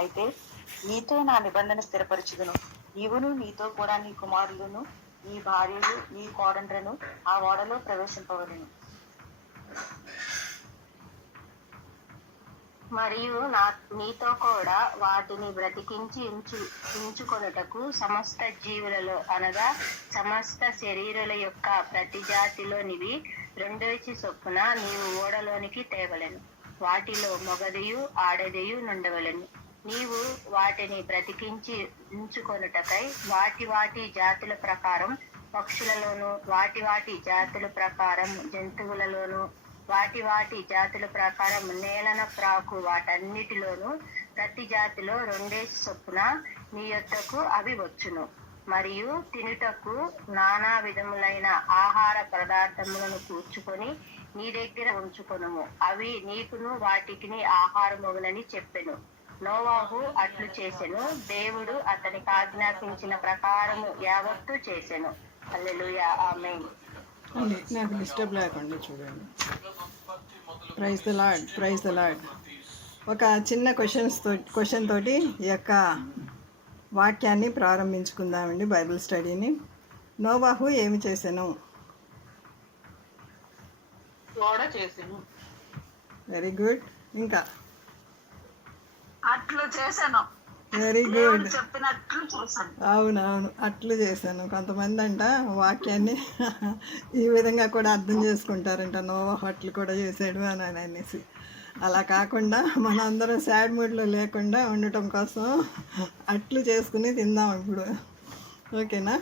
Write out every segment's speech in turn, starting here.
అయితే నీతో నా నిబంధన స్థిరపరచుదును, నీవును నీతో కూడా నీ కుమారులను నీ భార్యలు నీ కోడండ్రను ఆ ఓడలో ప్రవేశింపవలెను. మరియు నీతో కూడా వాటిని బ్రతికించి ఉంచుకొనుటకు సమస్త జీవులలో అనగా సమస్త శరీరుల యొక్క ప్రతి జాతిలోనివి 2 చొప్పున నీవు ఓడలోనికి తేవలెను. వాటిలో మొగదియు ఆడదియు నుండవలెను. నీవు వాటిని బ్రతికించి ఉంచుకొనుటకై వాటి వాటి జాతుల ప్రకారం పక్షులలోను, వాటి వాటి జాతుల ప్రకారం జంతువులలోను, వాటి వాటి జాతుల ప్రకారం నేలన ప్రాకు వాటన్నిటిలోనూ ప్రతి జాతిలో 2 చొప్పున నీ యొద్దకు అవి వచ్చును. మరియు తినుటకు నానా విధములైన ఆహార పదార్థములను కూర్చుకొని నీ దగ్గర ఉంచుకొనుము. అవి నీకును వాటికిని ఆహారమగునని చెప్పెను. నోవాహు అట్లు చేసెను. దేవుడు అతనికి ఆజ్ఞాపించిన ప్రకారము యావత్తు చేసెను. హల్లెలూయా, ఆమేన్. నాకు డిస్టర్బ్ లేకుండా చూడండి. Praise the Lord, praise the Lord. ఒక చిన్న క్వశ్చన్ తోటి ఈ యొక్క వాక్యాన్ని ప్రారంభించుకుందామండి, బైబిల్ స్టడీని. నోవాహు ఏమి చేశాను? Very good. ఇంకా అట్లు చేశాను. Very good. చెప్పినట్లు చేశాను. అవునవును, అట్లు చేశాను. కొంతమంది అంట వాక్యాన్ని ఈ విధంగా కూడా అర్థం చేసుకుంటారంట, నోవాహు అట్లు కూడా చేశాడు అని అనేసి. అలా కాకుండా మనందరం సాడ్ మూడ్లో లేకుండా ఉండటం కోసం అట్లు చేసుకుని తిందాం ఇప్పుడు. ఓకేనా?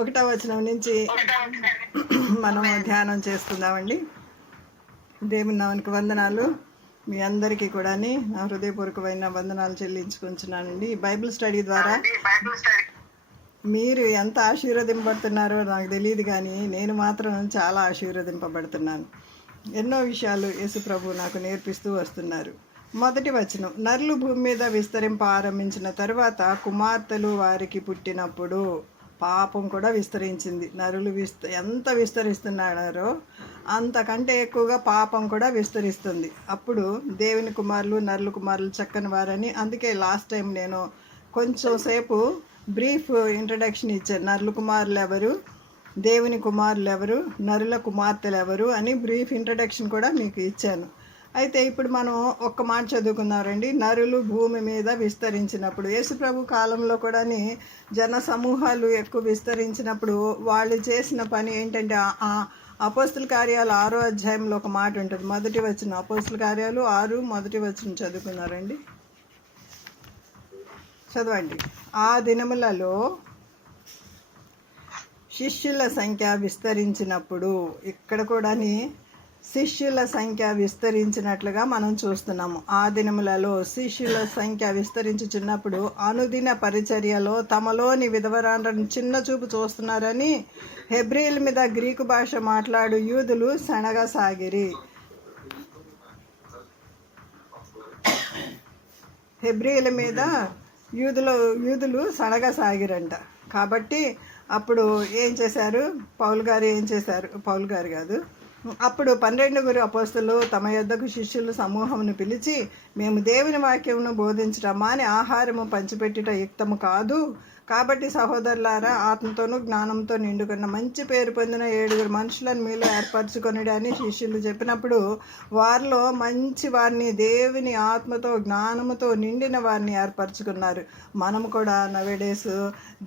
1వ వచనం నుంచి మనం ధ్యానం చేసుకుందామండి. దేవుని నామమునకు వందనాలు. మీ అందరికీ కూడా నా హృదయపూర్వకమైన వందనాలు చెల్లించుకుంటున్నానండి. బైబిల్ స్టడీ ద్వారా మీరు ఎంత ఆశీర్వదింపబడుతున్నారో నాకు తెలియదు, కానీ నేను మాత్రం చాలా ఆశీర్వదింపబడుతున్నాను. ఎన్నో విషయాలు యేసు ప్రభు నాకు నేర్పిస్తూ వస్తున్నారు. 1వ వచనం, నరులు భూమి మీద విస్తరింప ఆరంభించిన తర్వాత కుమార్తెలు వారికి పుట్టినప్పుడు పాపం కూడా విస్తరించింది. నరులు ఎంత విస్తరిస్తున్నారో అంతకంటే ఎక్కువగా పాపం కూడా విస్తరిస్తుంది. అప్పుడు దేవుని కుమారులు నరుల కుమారులు చక్కని వారని, అందుకే లాస్ట్ టైం నేను కొంచెం సేపు బ్రీఫ్ ఇంట్రడక్షన్ ఇచ్చాను. నరుల కుమారులు ఎవరు, దేవుని కుమారులు ఎవరు, నరుల కుమార్తెలు ఎవరు అని బ్రీఫ్ ఇంట్రడక్షన్ కూడా మీకు ఇచ్చాను. అయితే ఇప్పుడు మనం ఒక్క మాట చదువుకున్నారండి. నరులు భూమి మీద విస్తరించినప్పుడు, యేసుప్రభు కాలంలో కూడా జన సమూహాలు ఎక్కువ విస్తరించినప్పుడు వాళ్ళు చేసిన పని ఏంటంటే, అపోస్తుల కార్యాలు 6వ అధ్యాయంలో ఒక మాట ఉంటుంది. 1వ వచనం, అపోస్తుల కార్యాలు 6 1వ వచనం చదువుకున్నారండి, చదవండి. ఆ దినములలో శిష్యుల సంఖ్య విస్తరించినప్పుడు, ఇక్కడ కూడా శిష్యుల సంఖ్య విస్తరించినట్లుగా మనం చూస్తున్నాము. ఆ దినములలో శిష్యుల సంఖ్య విస్తరించుచున్నప్పుడు అనుదిన పరిచర్యలో తమలోని విధవరాండ్రను చిన్న చూపు చూస్తున్నారని హెబ్రీల మీద గ్రీకు భాష మాట్లాడు యూదులు సనగసాగిరి. హెబ్రీల మీద యూదులు సనగసాగిరంట. కాబట్టి అప్పుడు ఏం చేశారు, పౌలు గారు కాదు, అప్పుడు 12 అపోస్తలు తమ యొద్దకు శిష్యుల సమూహమును పిలిచి, మేము దేవుని వాక్యమును బోధించటమా అని ఆహారము పంచిపెట్టుట యుక్తము కాదు. కాబట్టి సహోదరులారా, ఆత్మతోనూ జ్ఞానంతో నిండుకున్న మంచి పేరు పొందిన 7 మనుషులను మీలో ఏర్పరచుకొనుడి అని శిష్యులు చెప్పినప్పుడు, వారిలో మంచి వారిని, దేవుని ఆత్మతో జ్ఞానముతో నిండిన వారిని ఏర్పరచుకున్నారు. మనం కూడా నవేడేస్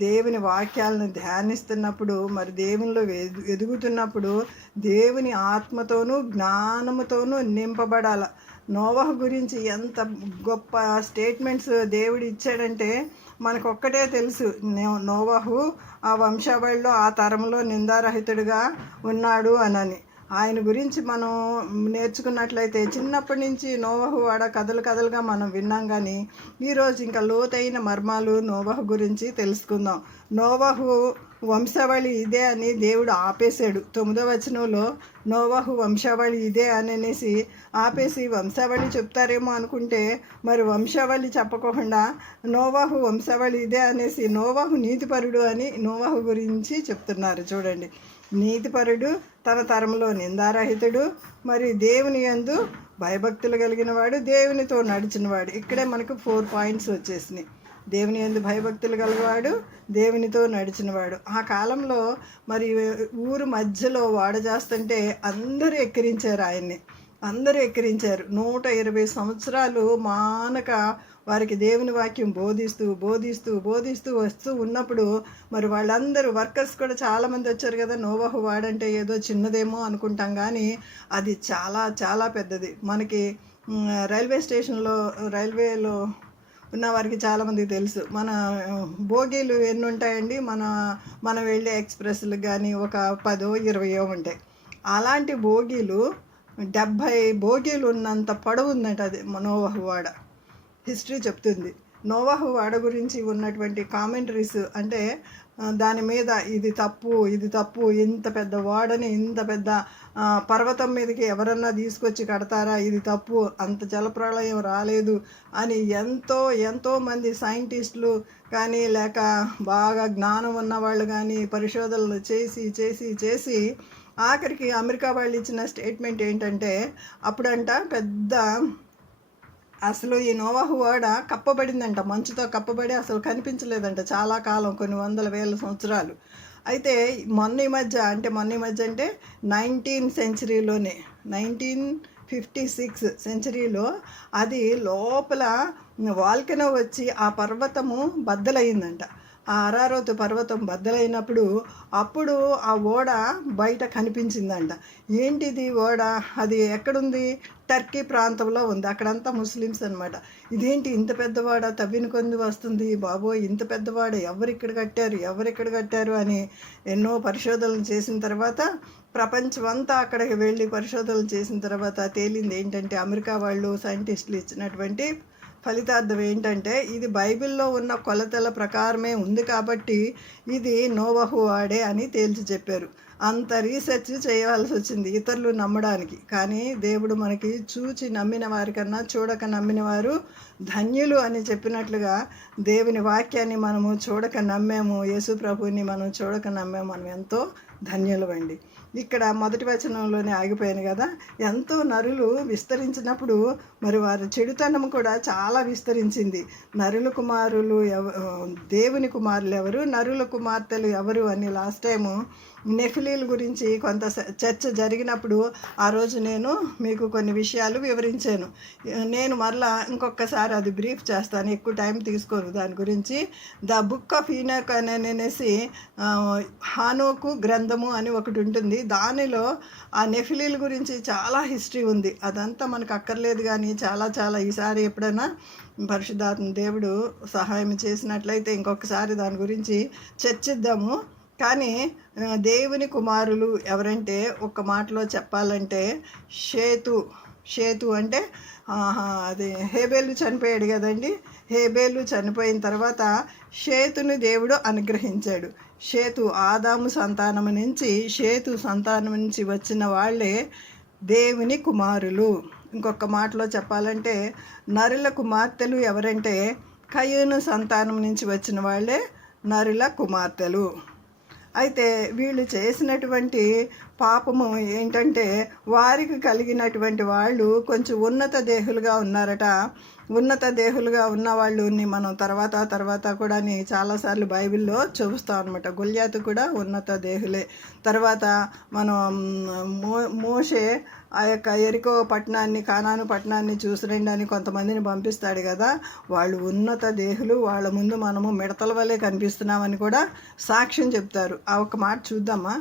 దేవుని వాక్యాలను ధ్యానిస్తున్నప్పుడు, మరి దేవునిలో ఎదుగుతున్నప్పుడు దేవుని ఆత్మతోనూ జ్ఞానముతోనూ నింపబడాల. నోవాహు గురించి ఎంత గొప్ప స్టేట్మెంట్స్ దేవుడు ఇచ్చాడంటే మనకొక్కటే తెలుసు, నోవాహు ఆ వంశావళిలో ఆ తరంలో నిందారహితుడిగా ఉన్నాడు అని. ఆయన గురించి మనం నేర్చుకున్నట్లయితే చిన్నప్పటి నుంచి నోవాహు వాడ కథలుగా మనం విన్నాం, కానీ ఈరోజు ఇంకా లోతైన మర్మాలు నోవాహు గురించి తెలుసుకుందాం. నోవాహు వంశావళి ఇదే అని దేవుడు ఆపేశాడు. 9వ వచనంలో నోవాహు వంశావళి ఇదే అనేసి ఆపేసి వంశావళి చెప్తారేమో అనుకుంటే, మరి వంశావళి చెప్పకుండా నోవాహు వంశావళి ఇదే అనేసి నోవాహు నీతిపరుడు అని నోవాహు గురించి చెప్తున్నారు. చూడండి, నీతిపరుడు, తన తరంలో నిందారహితుడు, మరి దేవుని యందు భయభక్తులు కలిగిన వాడు, దేవునితో నడిచినవాడు. ఇక్కడే మనకు 4 పాయింట్స్ వచ్చేసినాయి. దేవుని యందు భయభక్తులు గలవాడు, దేవునితో నడిచినవాడు. ఆ కాలంలో మరి ఊరు మధ్యలో వాడ చేస్తుంటే అందరూ ఎక్కిరించారు ఆయన్ని. అందరూ ఎక్కిరించారు. 120 సంవత్సరాలు మానక వారికి దేవుని వాక్యం బోధిస్తూ బోధిస్తూ బోధిస్తూ వస్తూ ఉన్నప్పుడు మరి వాళ్ళందరూ వర్కర్స్ కూడా చాలామంది వచ్చారు కదా. నోవహు వాడంటే ఏదో చిన్నదేమో అనుకుంటాం, కానీ అది చాలా చాలా పెద్దది. మనకి రైల్వేలో ఉన్న వారికి చాలామందికి తెలుసు. మన బోగీలు ఎన్ని ఉంటాయండి, మనం వెళ్ళే ఎక్స్ప్రెస్లకు కానీ ఒక 10-20 ఉంటాయి. అలాంటి బోగీలు 70 బోగీలు ఉన్నంత పొడవు ఉందంట అది నోవహు వాడ. హిస్టరీ చెప్తుంది. నోవహు వాడ గురించి ఉన్నటువంటి కామెంటరీస్ అంటే దాని మీద ఇది తప్పు, ఇంత పెద్ద వాడని, ఇంత పెద్ద పర్వతం మీదకి ఎవరన్నా తీసుకొచ్చి కడతారా, ఇది తప్పు, అంత జలప్రళయం రాలేదు అని ఎంతో మంది సైంటిస్టులు కానీ లేక బాగా జ్ఞానం ఉన్నవాళ్ళు కానీ పరిశోధనలు చేసి ఆఖరికి అమెరికా వాళ్ళు ఇచ్చిన స్టేట్మెంట్ ఏంటంటే, అప్పుడంట అసలు ఈ నోవహు వాడ కప్పబడిందంట, మంచుతో కప్పబడి అసలు కనిపించలేదంట చాలా కాలం, కొన్ని 100,000 సంవత్సరాలు. అయితే మొన్న ఈ మధ్య అంటే 19th సెంచరీలోనే 1956 సెంచరీలో అది లోపల వాల్కెనో వచ్చి ఆ పర్వతము బద్దలయ్యిందంట. ఆ అరారోతు పర్వతం బద్దలైనప్పుడు అప్పుడు ఆ ఓడ బయట కనిపించిందంట. ఏంటిది ఓడ, అది ఎక్కడుంది, టర్కీ ప్రాంతంలో ఉంది. అక్కడంతా ముస్లిమ్స్ అనమాట. ఇదేంటి ఇంత పెద్దవాడ తవ్విన కొంది వస్తుంది, బాబోయ్ ఇంత పెద్దవాడ ఎవరిక్కడ కట్టారు అని ఎన్నో పరిశోధనలు చేసిన తర్వాత, ప్రపంచమంతా అక్కడికి వెళ్ళి పరిశోధనలు చేసిన తర్వాత తేలింది ఏంటంటే, అమెరికా వాళ్ళు సైంటిస్టులు ఇచ్చినటువంటి ఫలితార్థం ఏంటంటే, ఇది బైబిల్లో ఉన్న కొలతల ప్రకారమే ఉంది కాబట్టి ఇది నోవహు వాడే అని తేల్చి చెప్పారు. అంత రీసెర్చ్ చేయవలసి వచ్చింది ఇతరులు నమ్మడానికి. కానీ దేవుడు మనకి చూచి నమ్మిన వారికన్నా చూడక నమ్మిన వారు ధన్యులు అని చెప్పినట్లుగా దేవుని వాక్యాన్ని మనము చూడక నమ్మాము, యేసు ప్రభువుని మనం చూడక నమ్మాము, మనం ఎంతో ధన్యులమండి. ఇక్కడ మొదటి వచనంలోనే ఆగిపోయాను కదా. ఎంతో నరులు విస్తరించినప్పుడు మరి వారి చెడుతనం కూడా చాలా విస్తరించింది. నరుల కుమారులు దేవుని కుమారులు ఎవరు, నరుల కుమార్తెలు ఎవరు అని లాస్ట్ టైము నెఫిలీల గురించి కొంత చర్చ జరిగినప్పుడు ఆ రోజు నేను మీకు కొన్ని విషయాలు వివరించాను. నేను మరలా ఇంకొకసారి అది బ్రీఫ్ చేస్తాను, ఎక్కువ టైం తీసుకోను దాని గురించి. ద బుక్ ఆఫ్ ఈనోక్ అనేసి హానోకు గ్రంథము అని ఒకటి ఉంటుంది. దానిలో ఆ నెఫిలీల గురించి చాలా హిస్టరీ ఉంది. అదంతా మనకు అక్కర్లేదు, కానీ చాలా ఈసారి ఎప్పుడైనా పరిశుద్ధాత్మ దేవుడు సహాయం చేసినట్లయితే ఇంకొకసారి దాని గురించి చర్చిద్దాము. కానీ దేవుని కుమారులు ఎవరంటే ఒక్క మాటలో చెప్పాలంటే షేతు అంటే అది హేబేలు చనిపోయాడు కదండి. హేబేలు చనిపోయిన తర్వాత షేతుని దేవుడు అనుగ్రహించాడు. ఆదాము సంతానం నుంచి వచ్చిన వాళ్ళే దేవుని కుమారులు. ఇంకొక మాటలో చెప్పాలంటే నరుల కుమార్తెలు ఎవరంటే కయీను సంతానం నుంచి వచ్చిన వాళ్ళే నరుల కుమార్తెలు. అయితే వీళ్ళు చేసినటువంటి పాపము ఏంటంటే, వారికి కలిగినటువంటి వాళ్ళు కొంచెం ఉన్నత దేహులుగా ఉన్నారట. ఉన్నత దేహులుగా ఉన్న వాళ్ళని మనం తర్వాత కూడా చాలాసార్లు బైబిల్లో చూస్తాం అనమాట. గొల్యాతు కూడా ఉన్నత దేహులే. తర్వాత మనం మోషే ఆ యొక్క ఎరికో పట్టణాన్ని, కానాను పట్టణాన్ని చూసిరండి అని కొంతమందిని పంపిస్తాడు కదా. వాళ్ళు ఉన్నత దేహులు, వాళ్ళ ముందు మనము మిడతల వల్లే కనిపిస్తున్నామని కూడా సాక్ష్యం చెప్తారు. ఆ ఒక్క మాట చూద్దామా.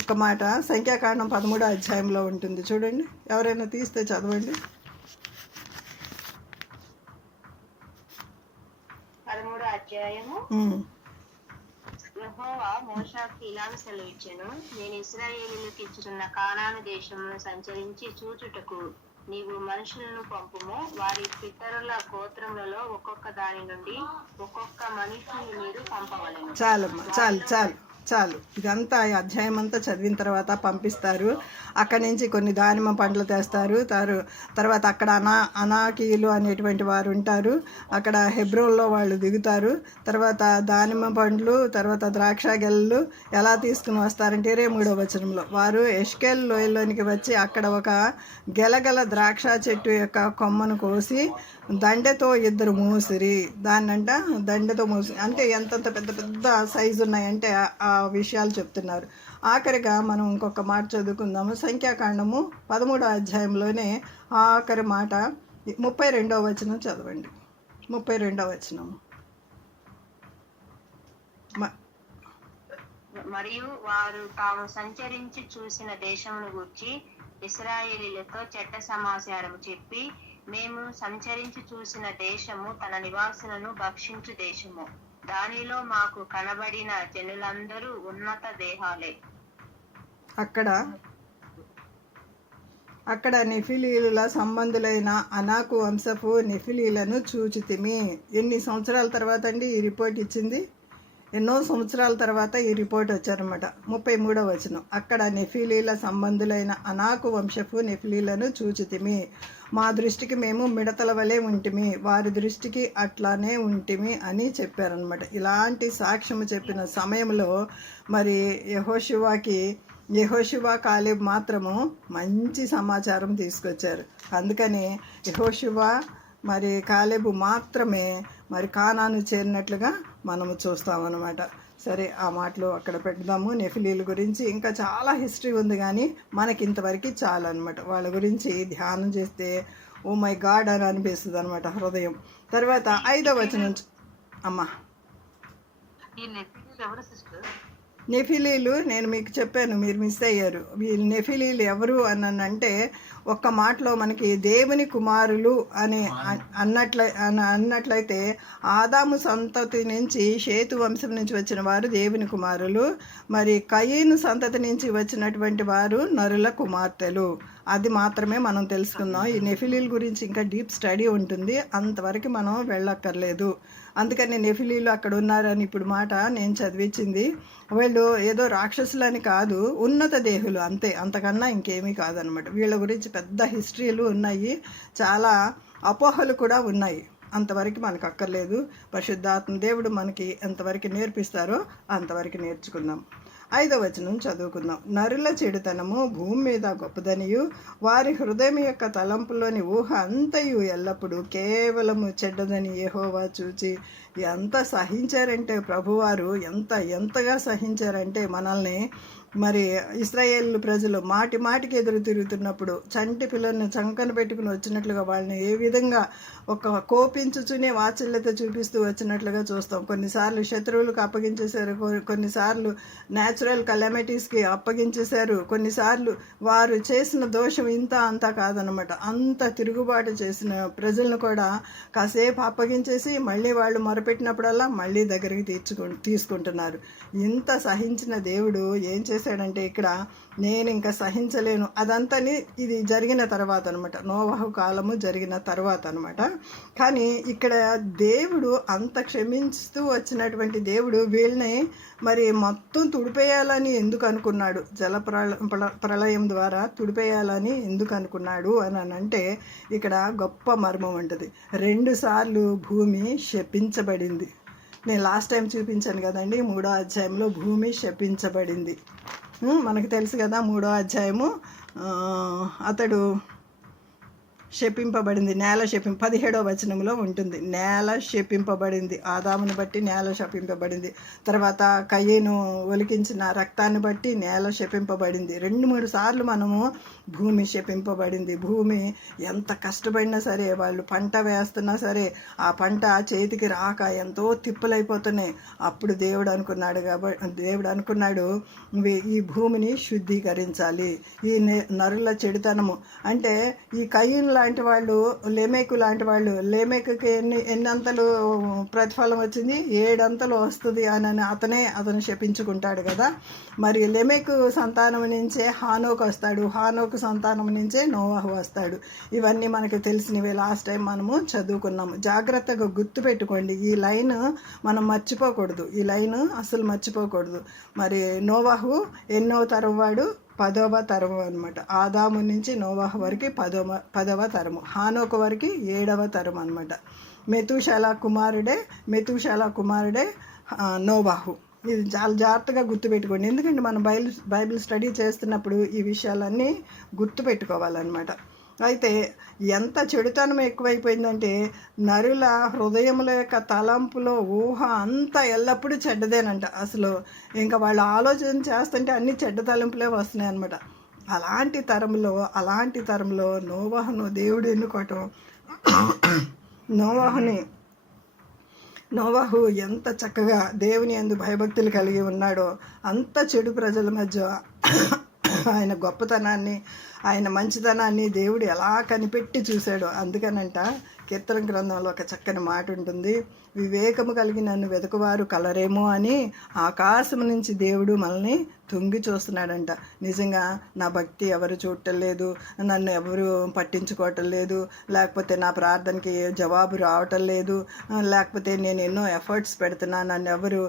ఒక మాట సంఖ్యాకాండం 13వ అధ్యాయంలో ఉంటుంది చూడండి. ఎవరైనా తీస్తే చదవండి. 13వ అధ్యాయము. యెహోవా మోషేకు ఇలాగ సెలవిచ్చెను, నేను ఇశ్రాయేలీయులకు ఇచ్చుచున్న కానాను దేశమును సంచరించి చూచుటకు నీవు మనుషులను పంపుము. వారి పితరుల గోత్రములలో ఒక్కొక్క దాని నుండి ఒక్కొక్క మనుషుని మీరు పంపవలెను. చాలు చాలు. ఇదంతా ఈ అధ్యాయం అంతా చదివిన తర్వాత పంపిస్తారు. అక్కడి నుంచి కొన్ని దానిమ్మ పండ్లు తెస్తారు. తర్వాత అక్కడ అనాకీయులు అనేటువంటి వారు ఉంటారు. అక్కడ హెబ్రోన్లో వాళ్ళు దిగుతారు. తర్వాత దానిమ్మ పండ్లు, తర్వాత ద్రాక్ష గెలలు ఎలా తీసుకుని వస్తారంటే 23వ వచనంలో వారు ఎష్కేల్ లోయలోనికి వచ్చి అక్కడ ఒక గెలగల ద్రాక్ష చెట్టు యొక్క కొమ్మను కోసి దండెతో 2 మూసిరి. దాన్నంట దండెతో మూసి అంటే ఎంతంత పెద్ద పెద్ద సైజు ఉన్నాయంటే ఆ విషయాలు చెప్తున్నారు. ఆఖరిగా మనం ఇంకొక మాట చదువుకుందాము. సంఖ్యాకాండము 13వ అధ్యాయంలోనే ఆఖరి మాట 32వ వచనం చదవండి. 32వ వచనం. మరియు వారు తాము సంచరించి చూసిన దేశమును గూర్చి ఇశ్రాయేలీలతో చట్ట సమాచారము చెప్పి, మేము సంచరించి చూసిన దేశము తన నివాసులను భక్షించు దేశము, దానిలో మాకు కనబడిన జనులందరూ ఉన్నత దేహాలే. అక్కడ నెఫిలీల సంబంధులైన అనాకు వంశపు నెఫిలీలను చూచితిమి. ఎన్ని సంవత్సరాల తర్వాత అండి ఈ రిపోర్ట్ ఇచ్చింది? ఎన్నో సంవత్సరాల తర్వాత ఈ రిపోర్ట్ వచ్చారన్నమాట. 33వ వచనం. అక్కడ నెఫిలీల సంబంధులైన అనాకు వంశపు నెఫిలీలను చూచితిమి. మా దృష్టికి మేము మిడతల వలె ఉంటిమి, వారి దృష్టికి అట్లానే ఉంటిమి అని చెప్పారనమాట. ఇలాంటి సాక్ష్యము చెప్పిన సమయంలో మరి యెహోషువ కాలేబ్ మాత్రము మంచి సమాచారం తీసుకొచ్చారు. అందుకని యెహోషువ మరి కాలేబు మాత్రమే మరి కానాను చేరినట్లుగా మనము చూస్తామన్నమాట. సరే, ఆ మాటలు అక్కడ పెడదాము. నెఫిలీల గురించి ఇంకా చాలా హిస్టరీ ఉంది, కానీ మనకి ఇంతవరకు చాలు అనమాట. వాళ్ళ గురించి ధ్యానం చేస్తే ఓ మై గాడ్ అని అనిపిస్తుంది అనమాట హృదయం. తర్వాత 5వ వచనం. అమ్మా, నెఫిలీలు నేను మీకు చెప్పాను, మీరు మిస్ అయ్యారు. వీళ్ళు నెఫిలీలు ఎవరు అని అంటే ఒక్క మాటలో మనకి దేవుని కుమారులు అని అన్నట్లయితే ఆదాము సంతతి నుంచి షేతు వంశం నుంచి వచ్చిన వారు దేవుని కుమారులు, మరి కయీను సంతతి నుంచి వచ్చినటువంటి వారు నరుల కుమార్తెలు. అది మాత్రమే మనం తెలుసుకుందాం. ఈ నెఫిలీల గురించి ఇంకా డీప్ స్టడీ ఉంటుంది, అంతవరకు మనం వెళ్ళక్కర్లేదు. అందుకని నెఫిలీలు అక్కడ ఉన్నారని ఇప్పుడు మాట నేను చదివించింది. వీళ్ళు ఏదో రాక్షసులని కాదు, ఉన్నత దేహులు అంతే, అంతకన్నా ఇంకేమీ కాదనమాట. వీళ్ళ గురించి పెద్ద హిస్టరీలు ఉన్నాయి, చాలా అపోహలు కూడా ఉన్నాయి. అంతవరకు మనకు అక్కర్లేదు. పరిశుద్ధాత్మ దేవుడు మనకి ఎంతవరకు నేర్పిస్తారో అంతవరకు నేర్చుకుందాం. 5వ వచనం చదువుకుందాం. నరుల చెడుతనము భూమి మీద గొప్పదనియు, వారి హృదయం యొక్క తలంపులోని ఊహ అంతయు ఎల్లప్పుడూ కేవలము చెడ్డదని యెహోవా చూచి ఎంత సహించారంటే, ప్రభువారు ఎంతగా సహించారంటే మనల్ని. మరి ఇశ్రాయేల్ ప్రజలు మాటికి ఎదురు తిరుగుతున్నప్పుడు చంటి పిల్లల్ని చంకన పెట్టుకుని వచ్చినట్లుగా వాళ్ళని ఏ విధంగా ఒక కోపించుచునే వాత్సల్యత చూపిస్తూ వచ్చినట్లుగా చూస్తాం. కొన్నిసార్లు శత్రువులకు అప్పగించేశారు, కొన్నిసార్లు న్యాచురల్ కలామిటీస్కి అప్పగించేశారు, కొన్నిసార్లు వారు చేసిన దోషం ఇంత అంతా కాదనమాట. అంత తిరుగుబాటు చేసిన ప్రజలను కూడా కాసేపు అప్పగించేసి మళ్ళీ వాళ్ళు మొరపెట్టినప్పుడల్లా మళ్ళీ దగ్గరికి తీసుకుంటున్నారు. ఇంత సహించిన దేవుడు ఏం చేశాడంటే ఇక్కడ నేను ఇంకా సహించలేను. అదంతా ఇది జరిగిన తర్వాత అనమాట, నోవహు కాలము జరిగిన తర్వాత అనమాట. కానీ ఇక్కడ దేవుడు అంత క్షమిస్తూ వచ్చినటువంటి దేవుడు వీళ్ళని మరి మొత్తం తుడిపేయాలని ఎందుకు అనుకున్నాడు? జల ప్రళయం ద్వారా తుడిపేయాలని ఎందుకు అనుకున్నాడు అని అంటే ఇక్కడ గొప్ప మర్మం ఉంటుంది. 2 సార్లు భూమి శపించబడింది. నేను లాస్ట్ టైం చూపించాను కదండి, 3వ అధ్యాయంలో భూమి శపించబడింది. మనకు తెలుసు కదా, 3వ అధ్యాయము అతడు శపింపబడింది, నేల 17వ వచనంలో ఉంటుంది. నేల శపింపబడింది, ఆదామును బట్టి నేల శపింపబడింది. తర్వాత కయ్యను ఒలికించిన రక్తాన్ని బట్టి నేల శపింపబడింది. 2-3 సార్లు మనము భూమి శపింపబడింది. భూమి ఎంత కష్టపడినా సరే, వాళ్ళు పంట వేస్తున్నా సరే ఆ పంట చేతికి రాక ఎంతో తిప్పులైపోతున్నాయి. అప్పుడు దేవుడు అనుకున్నాడు ఈ భూమిని శుద్ధీకరించాలి. ఈ నరుల చెడుతనము అంటే ఈ కయ్యనుల లాంటి వాళ్ళు, లేమెకుకి ఎన్నంతలు ప్రతిఫలం వచ్చింది? 7 అంతలు వస్తుంది అని అతను శపించుకుంటాడు కదా. మరి లెమెకు సంతానం నుంచే హానోకు వస్తాడు, హానోకు సంతానం నుంచే నోవాహు వస్తాడు. ఇవన్నీ మనకి తెలిసినవి, లాస్ట్ టైం మనము చదువుకున్నాము. జాగ్రత్తగా గుర్తుపెట్టుకోండి, ఈ లైన్ మనం మర్చిపోకూడదు, ఈ లైన్ అసలు మర్చిపోకూడదు. మరి నోవాహు ఎన్నో తరం వాడు? 10వ తరము అనమాట. ఆదాము నుంచి నోవాహు వరకు 10వ తరము, హానోకు వరకు 7వ తరం అనమాట. మెతూషాల కుమారుడే నోవాహు. ఇది చాలా జాగ్రత్తగా గుర్తుపెట్టుకోండి, ఎందుకంటే మనం బైబిల్ స్టడీ చేస్తున్నప్పుడు ఈ విషయాలన్నీ గుర్తుపెట్టుకోవాలన్నమాట. అయితే ఎంత చెడుతనం ఎక్కువైపోయిందంటే నరుల హృదయముల యొక్క తలంపులో ఊహ అంతా ఎల్లప్పుడూ చెడ్డదేనంట. అసలు ఇంకా వాళ్ళు ఆలోచన చేస్తుంటే అన్ని చెడ్డ తలంపులే వస్తున్నాయి అనమాట. అలాంటి తరంలో నోవాహును దేవుడు ఎన్నుకోవటం, నోవాహు ఎంత చక్కగా దేవుని యందు భయభక్తులు కలిగి ఉన్నాడో, అంత చెడు ప్రజల మధ్య ఆయన గొప్పతనాన్ని, ఆయన మంచితనాన్ని దేవుడు ఎలా కనిపెట్టి చూశాడో. అందుకనంట కీర్తన గ్రంథంలో ఒక చక్కని మాట ఉంటుంది, వివేకము కలిగి నన్ను వెతుకువారు కలరేమో అని ఆకాశం నుంచి దేవుడు మనల్ని తొంగి చూస్తున్నాడంట. నిజంగా నా భక్తి ఎవరు చూడటం లేదు, నన్ను ఎవరు పట్టించుకోవటం లేదు, లేకపోతే నా ప్రార్థనకి జవాబు రావటం లేదు, లేకపోతే నేను ఎన్నో ఎఫర్ట్స్ పెడుతున్నా, నన్ను ఎవరు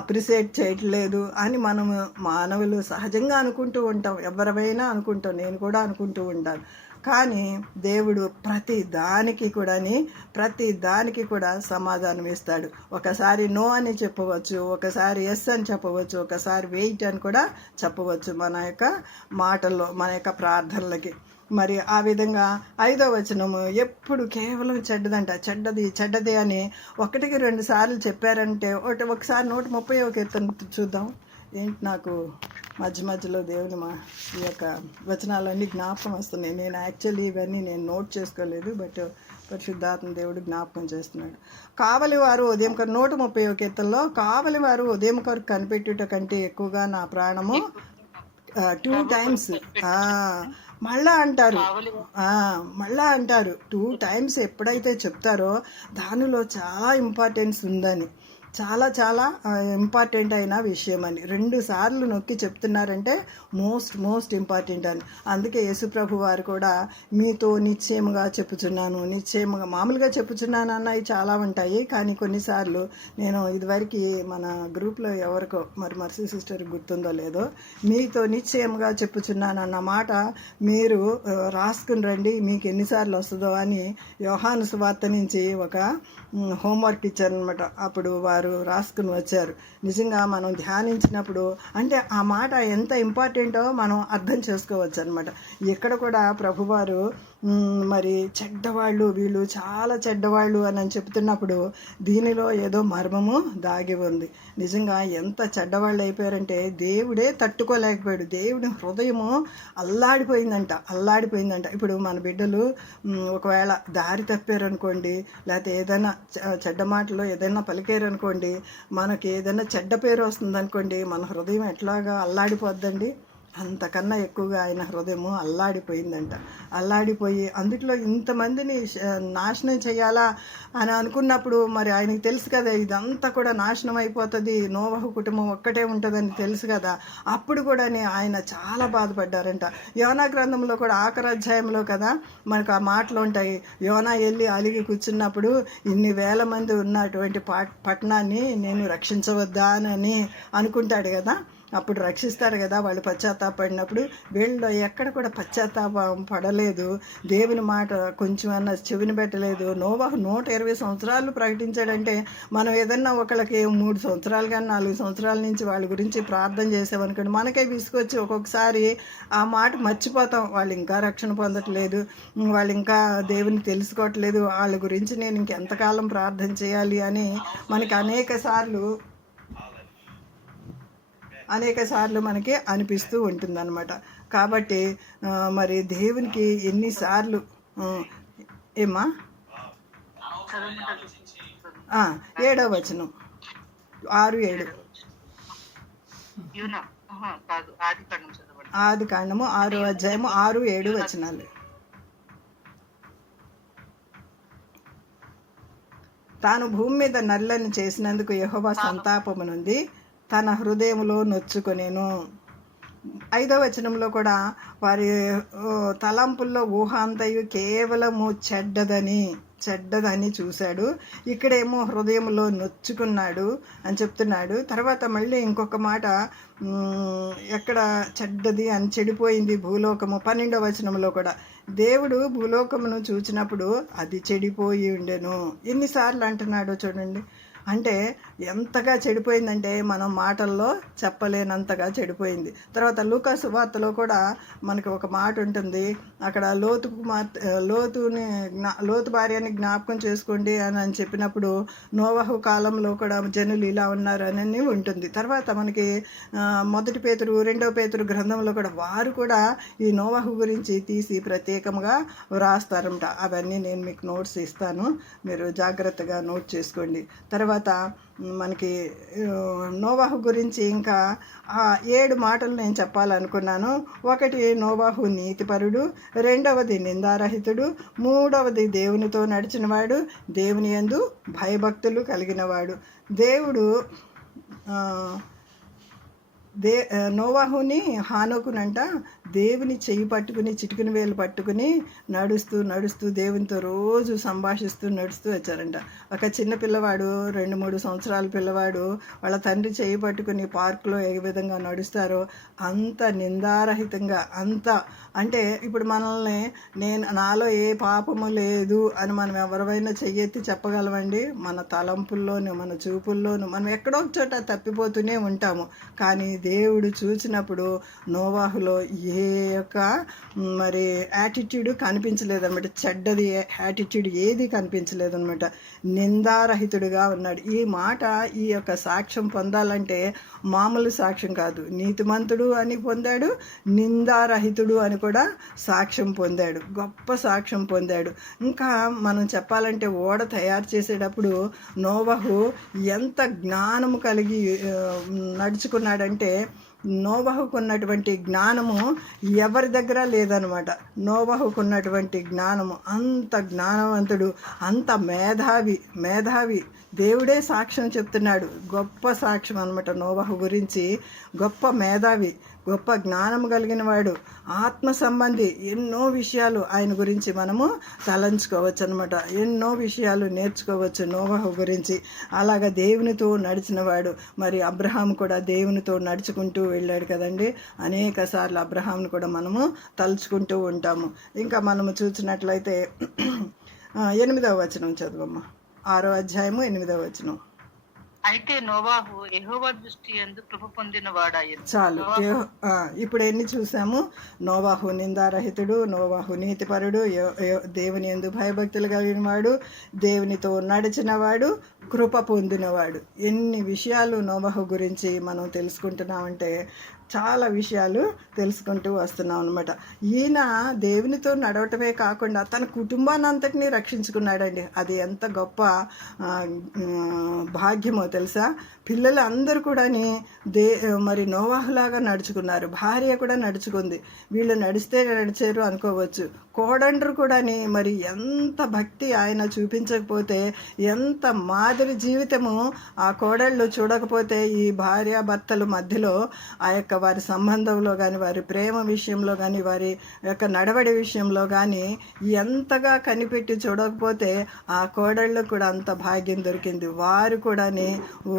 అప్రిషియేట్ చేయట్లేదు అని మనము మానవులు సహజంగా అనుకుంటూ ఉంటాం. ఎవరైనా అనుకుంటాం, నేను కూడా అనుకుంటూ ఉంటాను. కానీ దేవుడు ప్రతి దానికి కూడా సమాధానం ఇస్తాడు. ఒకసారి నో అని చెప్పవచ్చు, ఒకసారి ఎస్ అని చెప్పవచ్చు, ఒకసారి వెయిట్ అని కూడా చెప్పవచ్చు మన యొక్క మాటల్లో, మన యొక్క ప్రార్థనలకి. మరి ఆ విధంగా 5వ వచనము ఎప్పుడు కేవలం చెడ్డది అని 1కి 2 సార్లు చెప్పారంటే, ఒకసారి 131వ కీర్తన చూద్దాం. ఏంటి నాకు మధ్యలో దేవుని ఈ యొక్క వచనాలన్నీ జ్ఞాపకం వస్తున్నాయి. నేను యాక్చువల్లీ ఇవన్నీ నోట్ చేసుకోలేదు, బట్ పరిశుద్ధాత్మ దేవుడు జ్ఞాపకం చేస్తున్నాడు. కావలివారు ఉదయం కొరకు 130వ కీర్తనలో, కావలివారు ఉదయం కొరకు కనిపెట్టుట కంటే ఎక్కువగా నా ప్రాణము 2 టైమ్స్ మళ్ళా అంటారు 2 టైమ్స్ ఎప్పుడైతే చెప్తారో దానిలో చాలా ఇంపార్టెన్స్ ఉందని, చాలా ఇంపార్టెంట్ అయిన విషయం అని 2 సార్లు నొక్కి చెప్తున్నారంటే మోస్ట్ ఇంపార్టెంట్ అని. అందుకే యేసుప్రభు వారు కూడా మీతో నిశ్చయముగా చెప్పుచున్నాను, మామూలుగా చెప్పుచున్నాను అన్నవి చాలా ఉంటాయి, కానీ కొన్నిసార్లు నేను ఇదివరకు మన గ్రూప్లో ఎవరికో మరి మర్సీ సిస్టర్ గుర్తుందో లేదో, మీతో నిశ్చయముగా చెప్పుచున్నాను అన్న మాట మీరు రాసుకుని రండి, మీకు ఎన్నిసార్లు వస్తుందో అని యోహాను సువార్త నుంచి ఒక హోంవర్క్ ఇచ్చారనమాట. అప్పుడు వారు రాసుకుని వచ్చారు. నిజంగా మనం ధ్యానించినప్పుడు అంటే ఆ మాట ఎంత ఇంపార్టెంటో మనం అర్థం చేసుకోవచ్చు అనమాట. ఇక్కడ కూడా ప్రభువారు మరి వీళ్ళు చాలా చెడ్డవాళ్ళు అని చెప్తున్నప్పుడు దీనిలో ఏదో మర్మము దాగి ఉంది. నిజంగా ఎంత చెడ్డవాళ్ళు అయిపోయారంటే దేవుడే తట్టుకోలేకపోయాడు, దేవుడి హృదయము అల్లాడిపోయిందంట. ఇప్పుడు మన బిడ్డలు ఒకవేళ దారి తప్పారనుకోండి, లేకపోతే ఏదైనా చెడ్డ మాటలో ఏదైనా పలికారనుకోండి, మనకి ఏదైనా చెడ్డ పేరు వస్తుందనుకోండి, మన హృదయం ఎట్లాగా అల్లాడిపోద్దండి. అంతకన్నా ఎక్కువగా ఆయన హృదయము అల్లాడిపోయి అందుట్లో ఇంతమందిని నాశనం చేయాలా అని అనుకున్నప్పుడు మరి ఆయనకి తెలుసు కదా ఇదంతా కూడా నాశనం అయిపోతుంది, నోవహు కుటుంబం ఒక్కటే ఉంటుందని తెలుసు కదా. అప్పుడు కూడా ఆయన చాలా బాధపడ్డారంట. యోనా గ్రంథంలో కూడా ఆఖరి అధ్యాయంలో కదా మనకు ఆ మాటలు ఉంటాయి. యోనా వెళ్ళి అలిగి కూర్చున్నప్పుడు ఇన్ని వేల మంది ఉన్నటువంటి పట్టణాన్ని నేను రక్షించవద్దా అని అనుకుంటాడు కదా. అప్పుడు రక్షిస్తారు కదా వాళ్ళు పశ్చాత్తాపడినప్పుడు. వీళ్ళు ఎక్కడ కూడా పశ్చాత్తాపం పడలేదు, దేవుని మాట కొంచెం అన్న చెవిని పెట్టలేదు. నోవాహు 120 సంవత్సరాలు ప్రకటించాడంటే మనం ఏదన్నా ఒకళ్ళకి 3 సంవత్సరాలు కానీ 4 సంవత్సరాల నుంచి వాళ్ళ గురించి ప్రార్థన చేసామనుకోండి, మనకే విసుకొచ్చి ఒక్కొక్కసారి ఆ మాట మర్చిపోతాం. వాళ్ళు ఇంకా రక్షణ పొందట్లేదు, వాళ్ళు ఇంకా దేవుని తెలుసుకోవట్లేదు, వాళ్ళ గురించి నేను ఇంకెంతకాలం ప్రార్థన చేయాలి అని మనకి అనేక సార్లు మనకి అనిపిస్తూ ఉంటుందన్నమాట. కాబట్టి మరి దేవునికి ఎన్నిసార్లు ఏమా 7వ వచనం 6-7 ఆది కాండము 6వ అధ్యాయము 6-7 వచనాలు. తాను భూమి మీద నల్లని చేసినందుకు యెహోవా సంతాపము నుండి తన హృదయములో నొచ్చుకొనెను. 5వ వచనంలో కూడా వారి తలంపుల్లో ఊహ అంతయు కేవలము చెడ్డదని చూశాడు. ఇక్కడేమో హృదయంలో నొచ్చుకున్నాడు అని చెప్తున్నాడు. తర్వాత మళ్ళీ ఇంకొక మాట, ఎక్కడ చెడ్డది అని చెడిపోయింది భూలోకము. 12వ వచనంలో కూడా దేవుడు భూలోకమును చూచినప్పుడు అది చెడిపోయి ఉండెను. ఎన్నిసార్లు అంటున్నాడో చూడండి. అంటే ఎంతగా చెడిపోయిందంటే మనం మాటల్లో చెప్పలేనంతగా చెడిపోయింది. తర్వాత లూకాసు వార్తలో కూడా మనకి ఒక మాట ఉంటుంది. అక్కడ లోతు భార్యని జ్ఞాపకం చేసుకోండి అని చెప్పినప్పుడు నోవహు కాలంలో కూడా జనులు ఇలా ఉన్నారని ఉంటుంది. తర్వాత మనకి 1 పేతురు 2వ పేతురు గ్రంథంలో కూడా వారు కూడా ఈ నోవహు గురించి తీసి ప్రత్యేకంగా వ్రాస్తారన్నమాట. అవన్నీ నేను మీకు నోట్స్ ఇస్తాను, మీరు జాగ్రత్తగా నోట్ చేసుకోండి. తర్వాత మనకి నోవాహు గురించి ఇంకా 7 మాటలు నేను చెప్పాలనుకున్నాను. 1 నోవాహు నీతిపరుడు, 2వది నిందారహితుడు, 3వది దేవునితో నడిచినవాడు, దేవుని యందు భయభక్తులు కలిగినవాడు. దేవుడు నోవాహుని హానోకునంట దేవుని చెయ్యి పట్టుకుని చిటికిన వేలు పట్టుకుని నడుస్తూ దేవునితో రోజు సంభాషిస్తూ నడుస్తూ వచ్చారంట. ఒక చిన్న పిల్లవాడు 2-3 సంవత్సరాల పిల్లవాడు వాళ్ళ తండ్రి చెయ్యి పట్టుకుని పార్కులో ఏ విధంగా నడుస్తారో అంత నిందారహితంగా, అంటే ఇప్పుడు మనల్ని నాలో ఏ పాపము లేదు అని మనం ఎవరైనా చెయ్యెత్తి చెప్పగలమండి? మన తలంపుల్లోనూ మన చూపుల్లోనూ మనం ఎక్కడో ఒక చోట తప్పిపోతూనే ఉంటాము. కానీ దేవుడు చూసినప్పుడు నోవాహులో ఏ యొక్క యాటిట్యూడ్ కనిపించలేదన్నమాట. చెడ్డది యాటిట్యూడ్ ఏది కనిపించలేదన్నమాట. నిందారహితుడిగా ఉన్నాడు. ఈ మాట, ఈ యొక్క సాక్ష్యం పొందాలంటే మామూలు సాక్ష్యం కాదు. నీతిమంతుడు అని పొందాడు, నిందారహితుడు అని కూడా సాక్ష్యం పొందాడు. గొప్ప సాక్ష్యం పొందాడు. ఇంకా మనం చెప్పాలంటే ఓడ తయారు చేసేటప్పుడు నోవహు ఎంత జ్ఞానము కలిగి నడుచుకున్నాడంటే నోవహుకున్నటువంటి జ్ఞానము ఎవరి దగ్గర లేదనమాట. నోవహుకున్నటువంటి జ్ఞానము, అంత జ్ఞానవంతుడు, అంత మేధావి. దేవుడే సాక్ష్యం చెప్తున్నాడు. గొప్ప సాక్ష్యం అనమాట నోవహు గురించి. గొప్ప మేధావి, గొప్ప జ్ఞానం కలిగిన వాడు, ఆత్మ సంబంధి. ఎన్నో విషయాలు ఆయన గురించి మనము తలంచుకోవచ్చు అనమాట. ఎన్నో విషయాలు నేర్చుకోవచ్చు నోవహు గురించి. అలాగా దేవునితో నడిచినవాడు. మరి అబ్రహాం కూడా దేవునితో నడుచుకుంటూ వెళ్ళాడు కదండి. అనేక సార్లు అబ్రహాంను కూడా మనము తలుచుకుంటూ ఉంటాము. ఇంకా మనము చూసినట్లయితే 8వ వచనం చదువమ్మా. 6వ అధ్యాయము 8వ వచనం. అయితే నోవాహు యెహోవా దృష్టి యందు కృప పొందిన వాడాయను. చాలు. ఇప్పుడు ఎన్ని చూసాము? నోవాహు నిందారహితుడు, నోవాహు నీతిపరుడు, దేవుని యందు భయభక్తులు కలిగిన వాడు, దేవునితో నడిచినవాడు, కృప పొందినవాడు. ఎన్ని విషయాలు నోవాహు గురించి మనం తెలుసుకుంటున్నామంటే చాలా విషయాలు తెలుసుకుంటూ వస్తున్నాం అనమాట. ఈయన దేవునితో నడవటమే కాకుండా తన కుటుంబాన్ని అంతటినీ రక్షించుకున్నాడండి. అది ఎంత గొప్ప భాగ్యమో తెలుసా. పిల్లలు అందరూ కూడా మరి నోవాహులాగా నడుచుకున్నారు. భార్య కూడా నడుచుకుంది. వీళ్ళు నడిచారు అనుకోవచ్చు. కోడండ్రు కూడా మరి ఎంత భక్తి ఆయన చూపించకపోతే, ఎంత మాదిరి జీవితము ఆ కోడళ్ళు చూడకపోతే, ఈ భార్యాభర్తల మధ్యలో ఆ యొక్క వారి సంబంధంలో కానీ, వారి ప్రేమ విషయంలో కానీ, వారి యొక్క నడవడి విషయంలో కానీ ఎంతగా కనిపెట్టి చూడకపోతే ఆ కోడళ్ళకు కూడా అంత భాగ్యం దొరికింది. వారు కూడా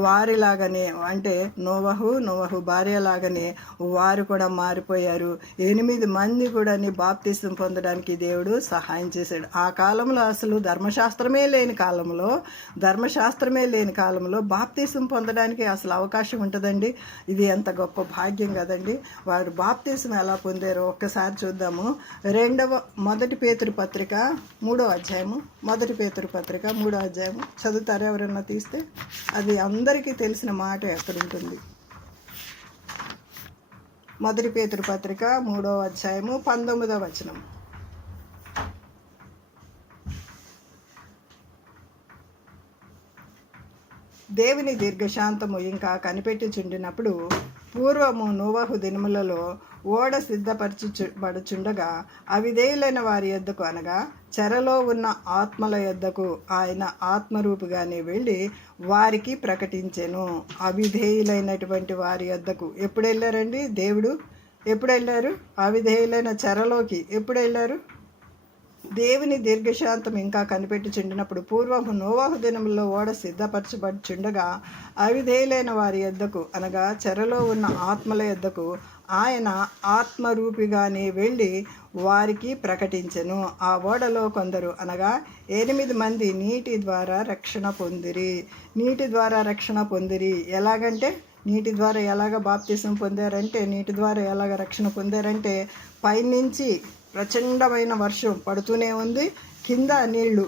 వారిలాగానే, అంటే నోవహు భార్యలాగానే వారు కూడా మారిపోయారు. 8 మంది కూడా బాప్తిసం పొందడానికి దేవుడు సహాయం చేశాడు. ఆ కాలంలో అసలు ధర్మశాస్త్రమే లేని కాలంలో బాప్తిసం పొందడానికి అసలు అవకాశం ఉంటుందండి. ఇది ఎంత గొప్ప భాగ్యం కదండి. వారు బాప్తిసం ఎలా పొందారో ఒక్కసారి చూద్దాము. 1 పేతురు పత్రిక 3వ అధ్యాయము. 1 పేతురు పత్రిక 3వ అధ్యాయము చదువుతారు ఎవరన్నా తీస్తే? అది అందరికీ తెలిసిన మాట ఎక్కడ ఉంటుంది? 1 పేతురు పత్రిక 3వ అధ్యాయము 19వ వచనం. దేవుని దీర్ఘశాంతము ఇంకా కనిపెట్టుచుండినప్పుడు పూర్వము నోవహు దినములలో ఓడ సిద్ధపరచుబడుచుండగా అవిధేయులైన వారి యొద్దకు అనగా చెరలో ఉన్న ఆత్మల యొద్దకు ఆయన ఆత్మరూపిగానే వెళ్ళి వారికి ప్రకటించెను. అవిధేయులైనటువంటి వారి యొద్దకు ఎప్పుడు వెళ్ళారండి దేవుడు? ఎప్పుడు వెళ్ళారు? అవిధేయులైన చెరలోకి ఎప్పుడు వెళ్ళారు? దేవుని దీర్ఘశాంతం ఇంకా కనిపెట్టుచుండినప్పుడు పూర్వము నోవహు దినములలో ఓడ సిద్ధపరచబడుచుండగా అవిధేయులైన వారి యొద్దకు అనగా చెరలో ఉన్న ఆత్మల యొద్దకు ఆయన ఆత్మరూపిగానే వెళ్ళి వారికి ప్రకటించెను. ఆ ఓడలో కొందరు అనగా 8 మంది నీటి ద్వారా రక్షణ పొందిరి. నీటి ద్వారా రక్షణ పొందిరి ఎలాగంటే, నీటి ద్వారా ఎలాగ బాప్తిసం పొందారంటే, నీటి ద్వారా ఎలాగ రక్షణ పొందారంటే, పైనుంచి ప్రచండమైన వర్షం పడుతూనే ఉంది, కింద నీళ్లు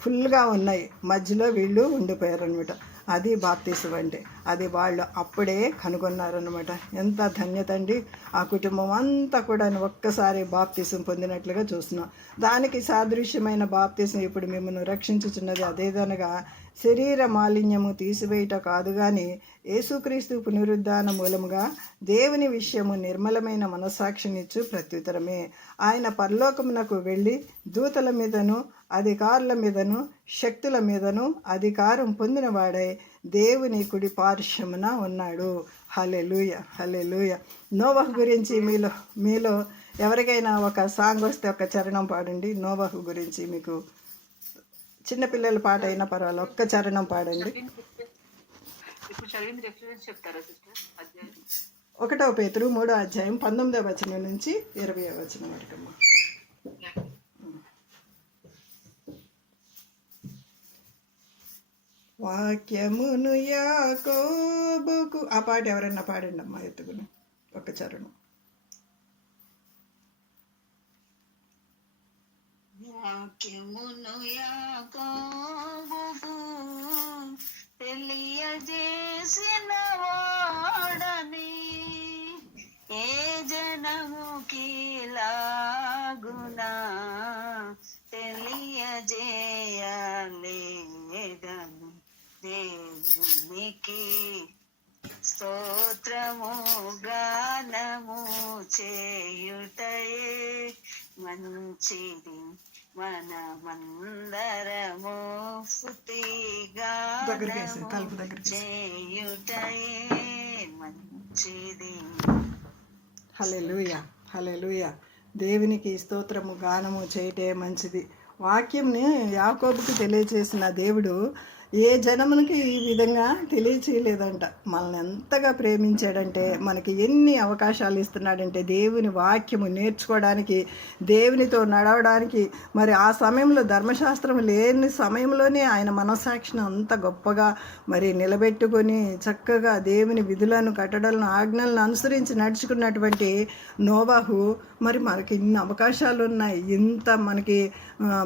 ఫుల్గా ఉన్నాయి, మధ్యలో వీళ్ళు ఉండిపోయారనమాట. అది బాప్తిసం అంటే. అది వాళ్ళు అప్పుడే కనుగొన్నారనమాట. ఎంత ధన్యత అండి! ఆ కుటుంబం అంతా కూడా ఒక్కసారి బాప్తిసం పొందినట్లుగా చూస్తున్నాం. దానికి సాదృశ్యమైన బాప్తిసం ఇప్పుడు మిమ్మల్ని రక్షించుచున్నది. అదేదనగా శరీర మాలిన్యము తీసివేయట కాదు కానీ యేసుక్రీస్తు పునరుద్ధాన మూలముగా దేవుని విషయము నిర్మలమైన మనస్సాక్షినిచ్చు ప్రత్యుత్తరమే. ఆయన పరలోకమునకు వెళ్ళి దూతల మీదను అధికారుల మీదను శక్తుల మీదను అధికారం పొందినవాడై దేవుని కుడి పార్శ్వమున ఉన్నాడు. హల్లెలూయ, హల్లెలూయ. నోవహు గురించి మీలో ఎవరికైనా ఒక సాంగ్ వస్తే ఒక చరణం పాడండి. నోవహు గురించి మీకు చిన్నపిల్లల పాట అయినా పర్వాలేదు, ఒక్క చరణం పాడండి. ఇప్పుడు చదివింది రెఫరెన్స్ చెప్తారా సిస్టర్? అధ్యాయం 1 పేతురు 3వ అధ్యాయం 19వ వచనం నుంచి 20వ వచనం వరకమ్మా. వాక్యమును యాకోబుకు, ఆ పాట ఎవరన్నా పాడండి అమ్మా ఎత్తుకుని ఒక చరణం. వాక్యమును యాకోబుకు తెలియజేసిన వాడని ఏ జనముకి లాగునా తెలియజేయలేదని దేవునికి స్తోత్రము గానము చేయుటయే మంచిది. మనమందరము స్తుతిగానము చేయుటయే మంచిది. హల్లెలూయా, హల్లెలూయా. దేవునికి స్తోత్రము గానము చేయటే మంచిది. వాక్యంని యాకోబుకి తెలియచేసిన దేవుడు ఏ జనమునికి ఈ విధంగా తెలియచేయలేదంట. మనల్ని ఎంతగా ప్రేమించాడంటే, మనకి ఎన్ని అవకాశాలు ఇస్తున్నాడంటే దేవుని వాక్యము నేర్చుకోవడానికి, దేవునితో నడవడానికి. మరి ఆ సమయంలో ధర్మశాస్త్రం లేని సమయంలోనే ఆయన మనస్సాక్షిని అంత గొప్పగా మరి నిలబెట్టుకొని చక్కగా దేవుని విధులను, కట్టడలను, ఆజ్ఞలను అనుసరించి నడుచుకున్నటువంటి నోవహు మరి మనకి ఇన్ని అవకాశాలు ఉన్నాయి. ఇంత మనకి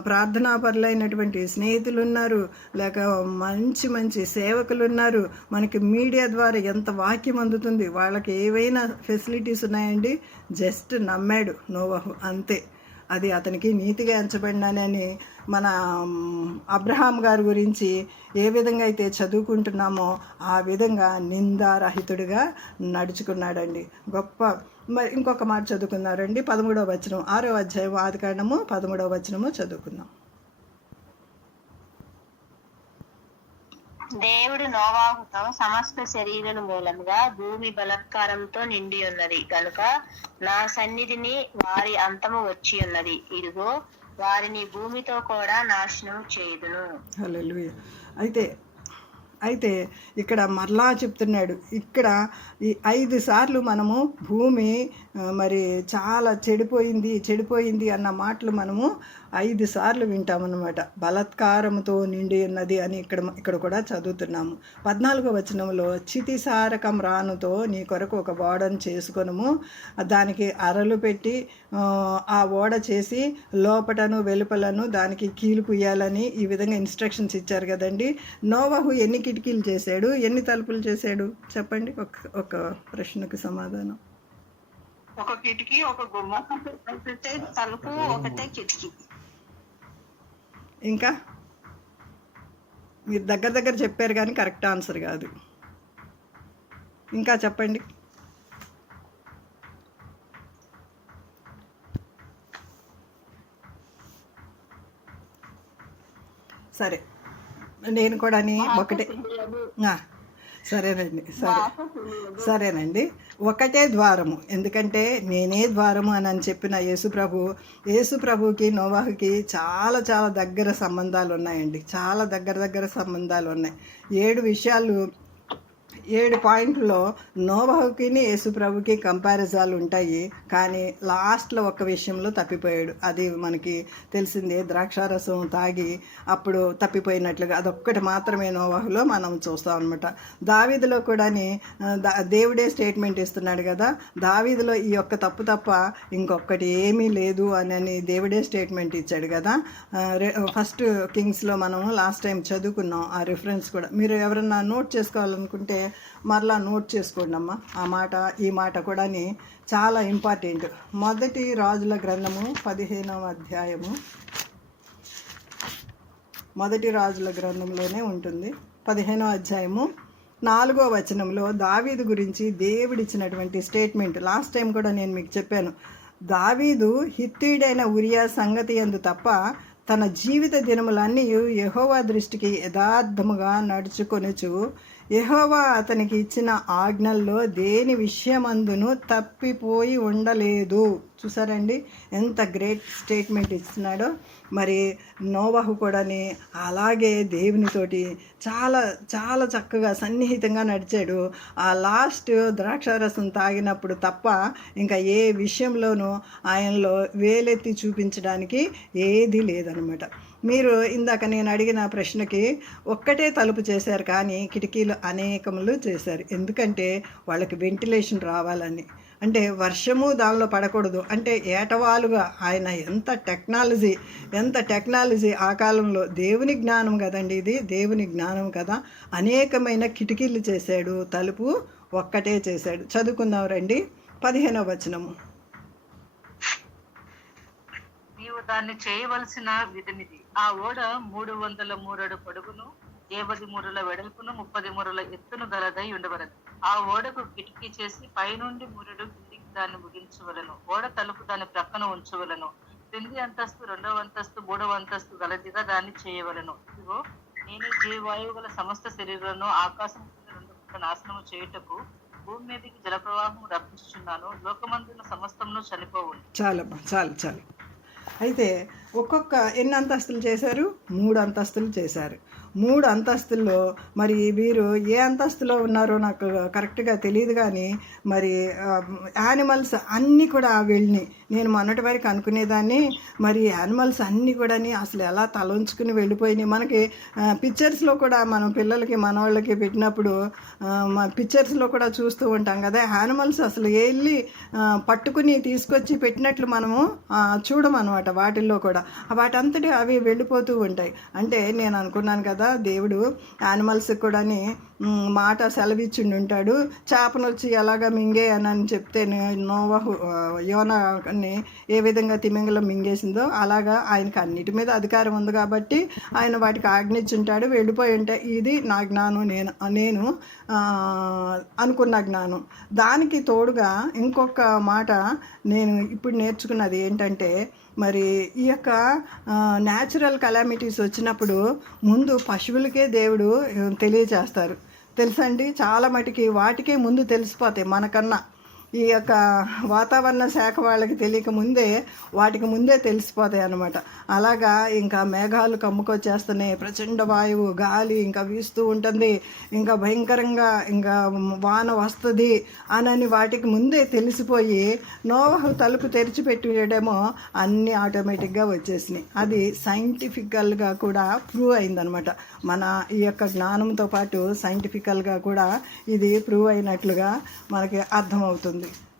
ప్రార్థనాపరులైనటువంటి స్నేహితులు ఉన్నారు, లేక మంచి మంచి సేవకులు ఉన్నారు. మనకి మీడియా ద్వారా ఎంత వాక్యం అందుతుంది. వాళ్ళకి ఏవైనా ఫెసిలిటీస్ ఉన్నాయండి. జస్ట్ నమ్మాడు నోవహు, అంతే. అది అతనికి నీతిగా ఎంచబడినానని మన అబ్రహాం గారి గురించి ఏ విధంగా అయితే చదువుకుంటున్నామో ఆ విధంగా నిందారహితుడిగా నడుచుకున్నాడండి. గొప్ప. మరి ఇంకొక మాట చదువుకున్నారండి. 13వ వచనం, 6వ అధ్యాయం ఆదికాండము 13వ వచనము చదువుకుందాం. దేవుడు నోవాహుతో సమస్త శరీరుల మూలముగా భూమి బలాత్కారంతో నిండి ఉన్నది కనుక నా సన్నిధిని వారి అంతము వచ్చి ఉన్నది. ఇదిగో వారిని భూమితో కూడా నాశనం చేయుదును. హల్లెలూయా. అయితే ఇక్కడ మరలా చెప్తున్నాడు. ఇక్కడ ఈ 5 సార్లు మనము భూమి మరి చాలా చెడిపోయింది అన్న మాటలు మనము 5 సార్లు వింటామన్నమాట. బలాత్కారంతో నిండి ఉన్నది అని ఇక్కడ కూడా చదువుతున్నాము. 14వ వచనంలో చితిసారకం రానుతో నీ కొరకు ఒక ఓడను చేసుకొనుము, దానికి అరలు పెట్టి ఆ ఓడ చేసి లోపటను వెలుపలను దానికి కీలు కుయ్యాలని ఈ విధంగా ఇన్స్ట్రక్షన్స్ ఇచ్చారు కదండి. నోవహు ఎన్ని కిటికీలు చేశాడు, ఎన్ని తలుపులు చేశాడు చెప్పండి? ఒక ప్రశ్నకు సమాధానం. ఒక కిటికీ, ఒక గుమ్మ, ఒకటే తలుపు, ఒకటే కిటికీ. ఇంకా మీరు దగ్గర చెప్పారు కానీ కరెక్ట్ ఆన్సర్ కాదు. ఇంకా చెప్పండి. సరే, నేను కూడా ఒకటే. ఆ, సరేనండి, సరేనండి. ఒకటే ద్వారము, ఎందుకంటే నేనే ద్వారము అని చెప్పిన యేసుప్రభుకి నోవాహుకి చాలా చాలా దగ్గర సంబంధాలు ఉన్నాయండి. చాలా దగ్గర సంబంధాలు ఉన్నాయి. 7 పాయింట్లో నోవాహుకి యేసుప్రభుకి కంపారిజాలు ఉంటాయి. కానీ లాస్ట్లో ఒక విషయంలో తప్పిపోయాడు. అది మనకి తెలిసిందే, ద్రాక్షారసం తాగి అప్పుడు తప్పిపోయినట్లుగా. అదొక్కటి మాత్రమే నోవాహులో మనం చూస్తాం అనమాట. దావీదులో కూడా దేవుడే స్టేట్మెంట్ ఇస్తున్నాడు కదా, దావీదులో ఈ యొక్క తప్పు తప్ప ఇంకొకటి ఏమీ లేదు అని దేవుడే స్టేట్మెంట్ ఇచ్చాడు కదా. ఫస్ట్ కింగ్స్లో మనం లాస్ట్ టైం చదువుకున్నాం ఆ రిఫరెన్స్ కూడా. మీరు ఎవరన్నా నోట్ చేసుకోవాలనుకుంటే మరలా నోట్ చేసుకోండి అమ్మా. ఈ మాట కూడా చాలా ఇంపార్టెంట్. మొదటి రాజుల గ్రంథము 15వ అధ్యాయము, మొదటి రాజుల గ్రంథంలోనే ఉంటుంది. 15వ అధ్యాయము 4వ వచనంలో దావీదు గురించి దేవుడిచ్చినటువంటి స్టేట్మెంట్. లాస్ట్ టైం కూడా నేను మీకు చెప్పాను, దావీదు హిత్తీయుడైన ఉరియా సంగతి యందు తప్ప తన జీవిత దినములన్నీ యెహోవా దృష్టికి యథార్థముగా నడుచుకొనుచు యెహోవా అతనికి ఇచ్చిన ఆజ్ఞల్లో దేని విషయమందును తప్పిపోయి ఉండలేదు. చూసారండి ఎంత గ్రేట్ స్టేట్మెంట్ ఇస్తున్నాడో. మరి నోవాహు కూడా అలాగే దేవునితోటి చాలా చాలా చక్కగా సన్నిహితంగా నడిచాడు. ఆ లాస్ట్ ద్రాక్షారసం తాగినప్పుడు తప్ప ఇంకా ఏ విషయంలోనూ ఆయనలో వేలెత్తి చూపించడానికి ఏదీ లేదనమాట. మీరు ఇందాక నేను అడిగిన ప్రశ్నకి ఒక్కటే తలుపు చేశారు, కానీ కిటికీలు అనేకములు చేశారు. ఎందుకంటే వాళ్ళకి వెంటిలేషన్ రావాలని. అంటే వర్షము దానిలో పడకూడదు అంటే ఏటవాలుగా ఆయన ఎంత టెక్నాలజీ ఆ కాలంలో. దేవుని జ్ఞానం కదండి ఇది, దేవుని జ్ఞానం కదా. అనేకమైన కిటికీలు చేశాడు, తలుపు ఒక్కటే చేశాడు. చదువుకుందాం రండి. 15వ వచనము. నీవు దాన్ని చేయవలసిన విధినిది. ఆ ఓడ 300 మూరడు పొడుగును 50 మూరల వెడల్పును 30 మూరల ఎత్తును గలదై ఉండవలదు. ఆ ఓడకు కిటికీ చేసి పైనుండి మూరడు కిందికి దాన్ని ముగించవలను. ఓడ తలుపు దాని ప్రక్కన ఉంచవలను. క్రింది అంతస్తు 2వ అంతస్తు 3వ అంతస్తు గలదిగా దాన్ని చేయవలను. ఇదిగో నేను జీవవాయువు గల సమస్త శరీరాలను ఆకాశం కింద 2 నాశనము చేయుటకు భూమి మీదకి జలప్రవాహం రప్పించుచున్నాను. లోకమందున సమస్తమును చనిపోవును. చాలు. అయితే ఎన్ని అంతస్తులు చేశారు? 3 అంతస్తులు చేశారు. 3 అంతస్తుల్లో మరి వీరు ఏ అంతస్తులో ఉన్నారో నాకు కరెక్ట్గా తెలియదు, కానీ మరి యానిమల్స్ అన్నీ కూడా వెళ్ళినాయి. నేను మొన్నటి వరకు అనుకునేదాన్ని, మరి యానిమల్స్ అన్నీ కూడా అసలు ఎలా తలంచుకుని వెళ్ళిపోయినాయి. మనకి పిక్చర్స్లో కూడా మనం పిల్లలకి మనవాళ్ళకి పెట్టినప్పుడు పిక్చర్స్లో కూడా చూస్తూ ఉంటాం కదా, యానిమల్స్ అసలు వెళ్ళి పట్టుకుని తీసుకొచ్చి పెట్టినట్లు మనము చూడమన్నమాట. వాటిల్లో కూడా వాటంతటి అవి వెళ్ళిపోతూ ఉంటాయి. అంటే నేను అనుకున్నాను కదా, దేవుడు యానిమల్స్కి కూడా మాట సెలవిచ్చిండి ఉంటాడు. చేపను వచ్చి ఎలాగ మింగే అని చెప్తే నోవాహు యోనాని ఏ విధంగా తిమింగలం మింగేసిందో అలాగా ఆయనకి అన్నిటి మీద అధికారం ఉంది కాబట్టి ఆయన వాటికి ఆజ్ఞించుంటాడు, వెళ్ళిపోయి ఉంటాయి. ఇది నా జ్ఞానం, నేను అనుకున్న జ్ఞానం. దానికి తోడుగా ఇంకొక మాట నేను ఇప్పుడు నేర్చుకున్నది ఏంటంటే, మరి ఈ యొక్క న్యాచురల్ కలామిటీస్ వచ్చినప్పుడు ముందు పశువులకే దేవుడు తెలియచేస్తారు. తెలుసండి, చాలా మటుకి వాటికే ముందు తెలిసిపోతాయి మనకన్నా. ఈ యొక్క వాతావరణ శాఖ వాళ్ళకి తెలియక ముందే వాటికి ముందే తెలిసిపోతాయి అన్నమాట. అలాగా ఇంకా మేఘాలు కమ్ముకొచ్చేస్తున్నాయి, ప్రచండ వాయువు గాలి ఇంకా వీస్తూ ఉంటుంది, ఇంకా భయంకరంగా ఇంకా వాన వస్తుంది అని వాటికి ముందే తెలిసిపోయి నోవాహు తలుపు తెరిచిపెట్టేటేమో అన్నీ ఆటోమేటిక్గా వచ్చేసినాయి. అది సైంటిఫికల్గా కూడా ప్రూవ్ అయిందనమాట. మన ఈ యొక్క జ్ఞానంతో పాటు సైంటిఫికల్గా కూడా ఇది ప్రూవ్ అయినట్లుగా మనకి అర్థమవుతుంది.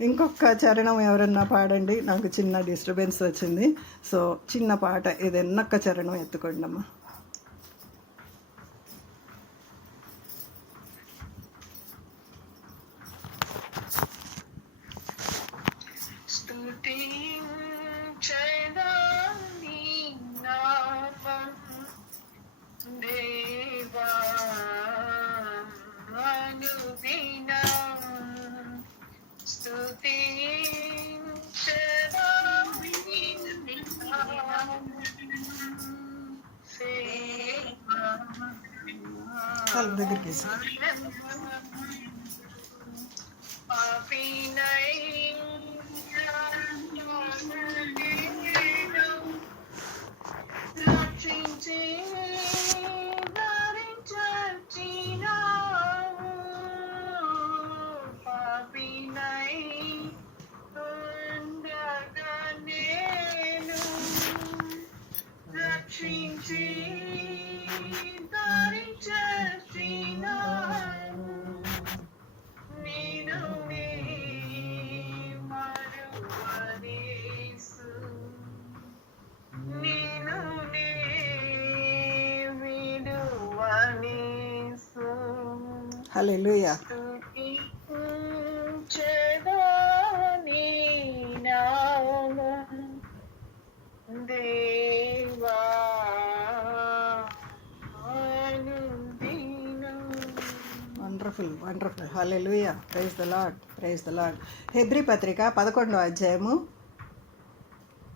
ఇంకొక చరణం ఎవరన్నా పాడండి, నాకు చిన్న డిస్టర్బెన్స్ వచ్చింది. సో చిన్న పాట ఏదన్నా ఒక్క చరణం ఎత్తుకోండి అమ్మా. చాలా దగ్గరికి రక్షించి పాపినై ఉండగా నేను రక్షించి దారి చేసినావు నేను మరువనేసు నేను విడువనేసు హల్లెలూయా. స్తుతించెదనీ నామం దేవా అనుదినం. Wonderful wonderful. Hallelujah. Praise the Lord, praise the Lord. హెబ్రీ పత్రిక 11వ అధ్యాయము,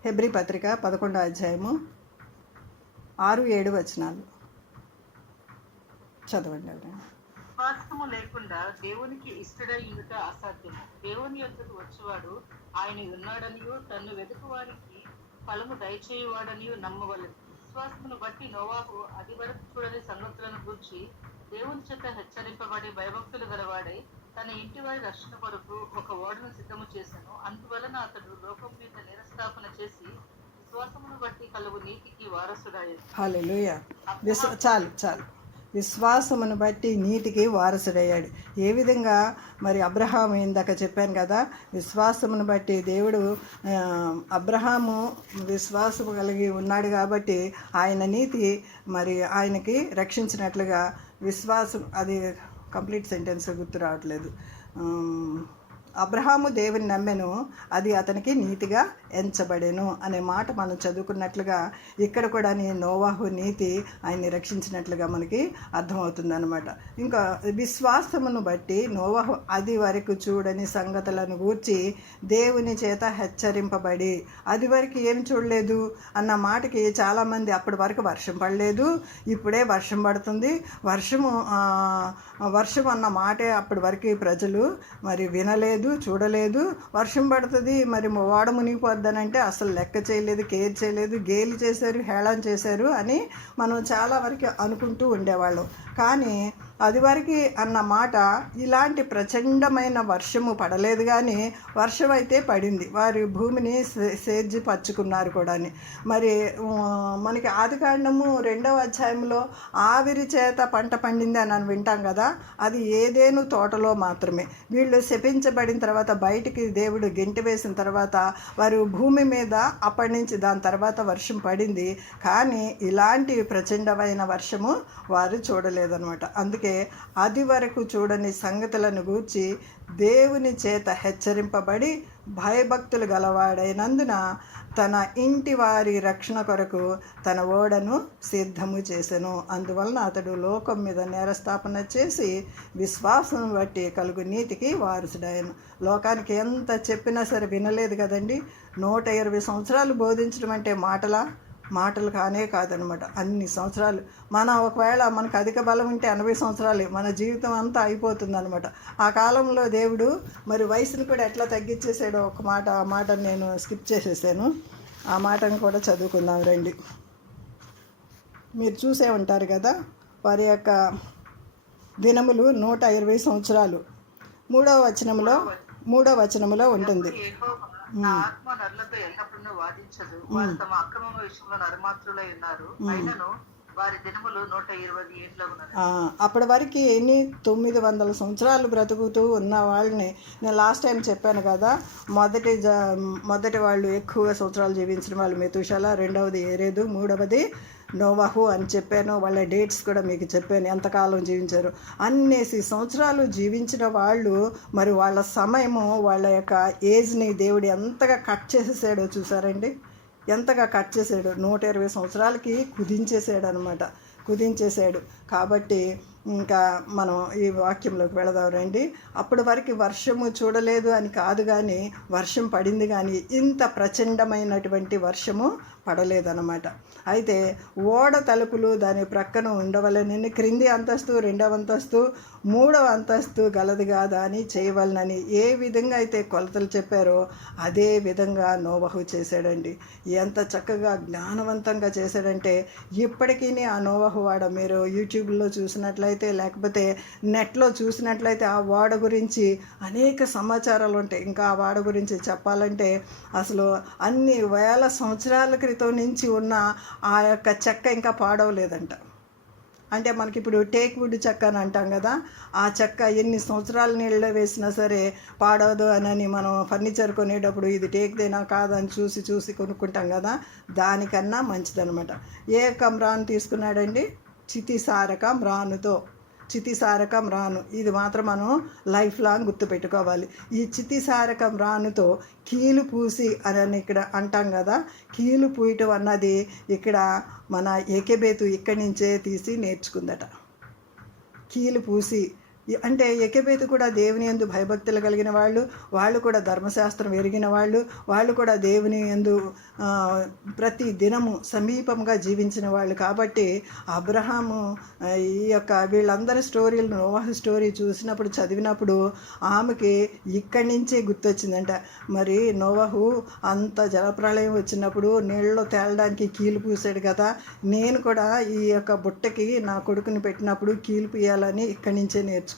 హెబ్రీ పత్రిక 11వ అధ్యాయము 6-7 వచనాలు చదవండి ఎవరైనా. విశ్వాసము లేకుండా దేవునికి ఇష్టడై ఉండుట అసాధ్యము. దేవుని యొద్దకు వచ్చేవాడు ఆయన ఉన్నాడనియో తన్ను వెతుకు వారికి ఫలము దయచేయువాడనియో నమ్మవలెను. విశ్వాసమును బట్టి నోవాహు అది వరకు చూడని సంగతులను గూర్చి దేవుని చేత హెచ్చరింపబడి భయభక్తులు గలవాడై తన ఇంటి వారి రక్షణ కొరకు ఒక ఓడను సిద్ధము చేశాను. అందువలన అతడు లోకం మీద నిరస్థాపన చేసి విశ్వాసమును బట్టి కలుగు నీతికి వారసుడాయను. హల్లెలూయా. చాలు చాలు. విశ్వాసమును బట్టి నీతికి వారసుడయ్యాడు. ఏ విధంగా మరి అబ్రహాము, ఇందాక చెప్పాను కదా, విశ్వాసమును బట్టి దేవుడు అబ్రహాము విశ్వాసము కలిగి ఉన్నాడు కాబట్టి ఆయన నీతి మరి ఆయనకి రక్షించినట్లుగా విశ్వాసం, అది కంప్లీట్ సెంటెన్స్ గుర్తు రావట్లేదు. అబ్రహాము దేవుని నమ్మెను, అది అతనికి నీతిగా ఎంచబడెను అనే మాట మనం చదువుకున్నట్లుగా ఇక్కడ కూడా నోవాహు నీతి ఆయన్ని రక్షించినట్లుగా మనకి అర్థమవుతుంది అనమాట. ఇంకా విశ్వాసమును బట్టి నోవాహు అది వరకు చూడని సంగతులను గూర్చి దేవుని చేత హెచ్చరింపబడి, అది వరకు ఏం చూడలేదు అన్న మాటకి చాలామంది అప్పటి వరకు వర్షం పడలేదు, ఇప్పుడే వర్షం పడుతుంది, వర్షం అన్న మాటే అప్పటి వరకు ప్రజలు మరి వినలేదు, చూడలేదు. వర్షం పడుతుంది మరి వాడ మునిగిపోద్దనంటే అసలు లెక్క చేయలేదు, కేర్ చేయలేదు, గేలి చేశారు, హేళన చేశారు అని మనం చాలా వరకు అనుకుంటూ ఉండేవాళ్ళం. కానీ అది వరకు అన్న మాట ఇలాంటి ప్రచండమైన వర్షము పడలేదు, కానీ వర్షం అయితే పడింది, వారి భూమిని సేద్య పరుచుకున్నారు కూడా. మరి మనకి ఆదికాండము 2వ అధ్యాయంలో ఆవిరి చేత పంట పండింది అని వింటాం కదా, అది ఏదేను తోటలో మాత్రమే. వీళ్ళు శపించబడిన తర్వాత బయటికి దేవుడు గెంటి వేసిన తర్వాత వారు భూమి మీద అప్పటి నుంచి దాని తర్వాత వర్షం పడింది, కానీ ఇలాంటి ప్రచండమైన వర్షము వారు చూడలేదన్నమాట. అందుకే అది వరకు చూడని సంగతులను గూర్చి దేవుని చేత హెచ్చరింపబడి భయభక్తులు గలవాడైనందున తన ఇంటి వారి రక్షణ కొరకు తన ఓడను సిద్ధము చేసెను. అందువలన అతడు లోకం మీద నేరస్థాపన చేసి విశ్వాసం బట్టి కలుగు నీతికి వారసుడాయను. లోకానికి ఎంత చెప్పినా సరే వినలేదు కదండి. 120 సంవత్సరాలు బోధించడం అంటే మాటలు కానే కాదనమాట. అన్ని సంవత్సరాలు ఒకవేళ మనకు అధిక బలం ఉంటే 80 సంవత్సరాలు మన జీవితం అంతా అయిపోతుంది అనమాట. ఆ కాలంలో దేవుడు మరి వయసును కూడా ఎట్లా తగ్గించేసాడో ఆ మాట నేను స్కిప్ చేసేసాను. ఆ మాటను కూడా చదువుకుందాం రండి. మీరు చూసే ఉంటారు కదా, వారి యొక్క దినములు 120 సంవత్సరాలు. 3వ వచనములో ఉంటుంది. నా ఆత్మ నరులతో ఎల్లప్పుడూ వాదించదు, వారు తమ అక్రమ విషయంలో నరమాత్రులై ఉన్నారు, అయినను వారి దినములు 120 ఏండ్లు ఉన్నది. అప్పటి వరకు 900 సంవత్సరాలు బ్రతుకుతూ ఉన్న వాళ్ళని నేను లాస్ట్ టైం చెప్పాను కదా, మొదటి వాళ్ళు ఎక్కువ సంవత్సరాలు జీవించిన వాళ్ళు మెతూషల, రెండవది ఏరేదు, మూడవది నోవాహు అని చెప్పాను. వాళ్ళ డేట్స్ కూడా మీకు చెప్పాను, ఎంతకాలం జీవించారు. అన్నేసి సంవత్సరాలు జీవించిన వాళ్ళు మరి వాళ్ళ సమయము, వాళ్ళ యొక్క ఏజ్ని దేవుడు ఎంతగా కట్ చేసేసాడో చూసారండి. ఎంతగా కట్ చేసాడు, 120 సంవత్సరాలకి కుదించేశాడు. కాబట్టి ఇంకా మనం ఈ వాక్యంలోకి వెళదాం రండి. అప్పటి వరకు వర్షము చూడలేదు అని కాదు, కానీ వర్షం పడింది, కానీ ఇంత ప్రచండమైనటువంటి వర్షము పడలేదన్నమాట. అయితే ఓడ తలుపులు దాని ప్రక్కన ఉండవలనని క్రింది అంతస్తు, రెండవ అంతస్తు, మూడవ అంతస్తు గలది కాదా అని చేయవలనని ఏ విధంగా అయితే కొలతలు చెప్పారో అదే విధంగా నోవహు చేశాడండి. ఎంత చక్కగా జ్ఞానవంతంగా చేశాడంటే ఇప్పటికీ ఆ నోవహు వాడ మీరు యూట్యూబ్లో చూసినట్లయితే లేకపోతే నెట్లో చూసినట్లయితే ఆ వాడ గురించి అనేక సమాచారాలు ఉంటాయి. ఇంకా ఆ వాడ గురించి చెప్పాలంటే అసలు అన్ని వేల సంవత్సరాల క్రితం నుంచి ఉన్న ఆ యొక్క చెక్క ఇంకా పాడవలేదంట. అంటే మనకి ఇప్పుడు టేక్ వుడ్ చెక్క అని అంటాం కదా, ఆ చెక్క ఎన్ని సంవత్సరాల నీళ్ళలో వేసినా సరే పాడవదు అని మనం ఫర్నిచర్ కొనేటప్పుడు ఇది టేక్దేనా కాదని చూసి కొనుక్కుంటాం కదా, దానికన్నా మంచిదనమాట. ఏ కమ్రాను తీసుకున్నాడండి? చితిసారకం రానుతో. చితిసారకం రాను ఇది మాత్రం మనం లైఫ్ లాంగ్ గుర్తుపెట్టుకోవాలి. ఈ చితిసారకం రానుతో కీలు పూసి అని ఇక్కడ అంటాం కదా, కీలు పూయటం అన్నది ఇక్కడ మన ఏకెబేతు ఇక్కడి నుంచే తీసి నేర్చుకుందట. కీలు పూసి అంటే ఎకెబేతు కూడా దేవుని యందు భయభక్తులు కలిగిన వాళ్ళు కూడా ధర్మశాస్త్రం ఎరిగిన వాళ్ళు కూడా దేవుని యందు ప్రతి దినము సమీపంగా జీవించిన వాళ్ళు. కాబట్టి అబ్రహాము ఈ యొక్క వీళ్ళందరి స్టోరీలు నోవహు స్టోరీ చూసినప్పుడు చదివినప్పుడు ఆమెకి ఇక్కడి నుంచే గుర్తొచ్చిందంట. మరి నోవహు అంత జలప్రళయం వచ్చినప్పుడు నీళ్ళలో తేలడానికి కీలు పూసాడు కదా, నేను కూడా ఈ యొక్క బుట్టకి నా కొడుకుని పెట్టినప్పుడు కీలు పూయాలని ఇక్కడి నుంచే నేర్చుకుందంట.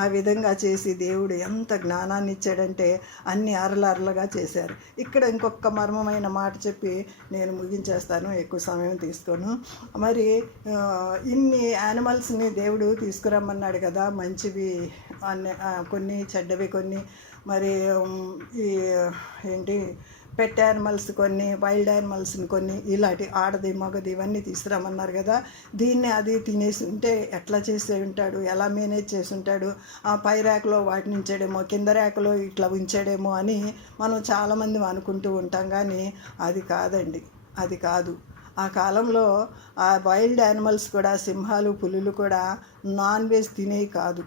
ఆ విధంగా చేసి దేవుడు ఎంత జ్ఞానాన్ని ఇచ్చాడంటే అన్ని అరలగా చేశారు. ఇక్కడ ఇంకొక మర్మమైన మాట చెప్పి నేను ముగించేస్తాను, ఎక్కువ సమయం తీసుకోను. మరి ఇన్ని యానిమల్స్ని దేవుడు తీసుకురమ్మన్నాడు కదా, మంచివి కొన్ని, చెడ్డవి కొన్ని, మరి ఈ ఏంటి పెట్ యానిమల్స్ కొన్ని, వైల్డ్ యానిమల్స్ని కొన్ని, ఇలాంటి ఆడది మగది ఇవన్నీ తీసుకురామన్నారు కదా. దీన్ని అది తినేసి ఉంటే ఎట్లా చేసి ఉంటాడు, ఎలా మేనేజ్ చేసి ఉంటాడు, ఆ పై ర్యాక్లో వాటిని ఉంచాడేమో, కింద ర్యాక్లో ఇట్లా ఉంచాడేమో అని మనం చాలామంది అనుకుంటూ ఉంటాం. కానీ అది కాదండి, అది కాదు. ఆ కాలంలో ఆ వైల్డ్ యానిమల్స్ కూడా, సింహాలు పులులు కూడా నాన్ వెజ్ తినేవి కాదు,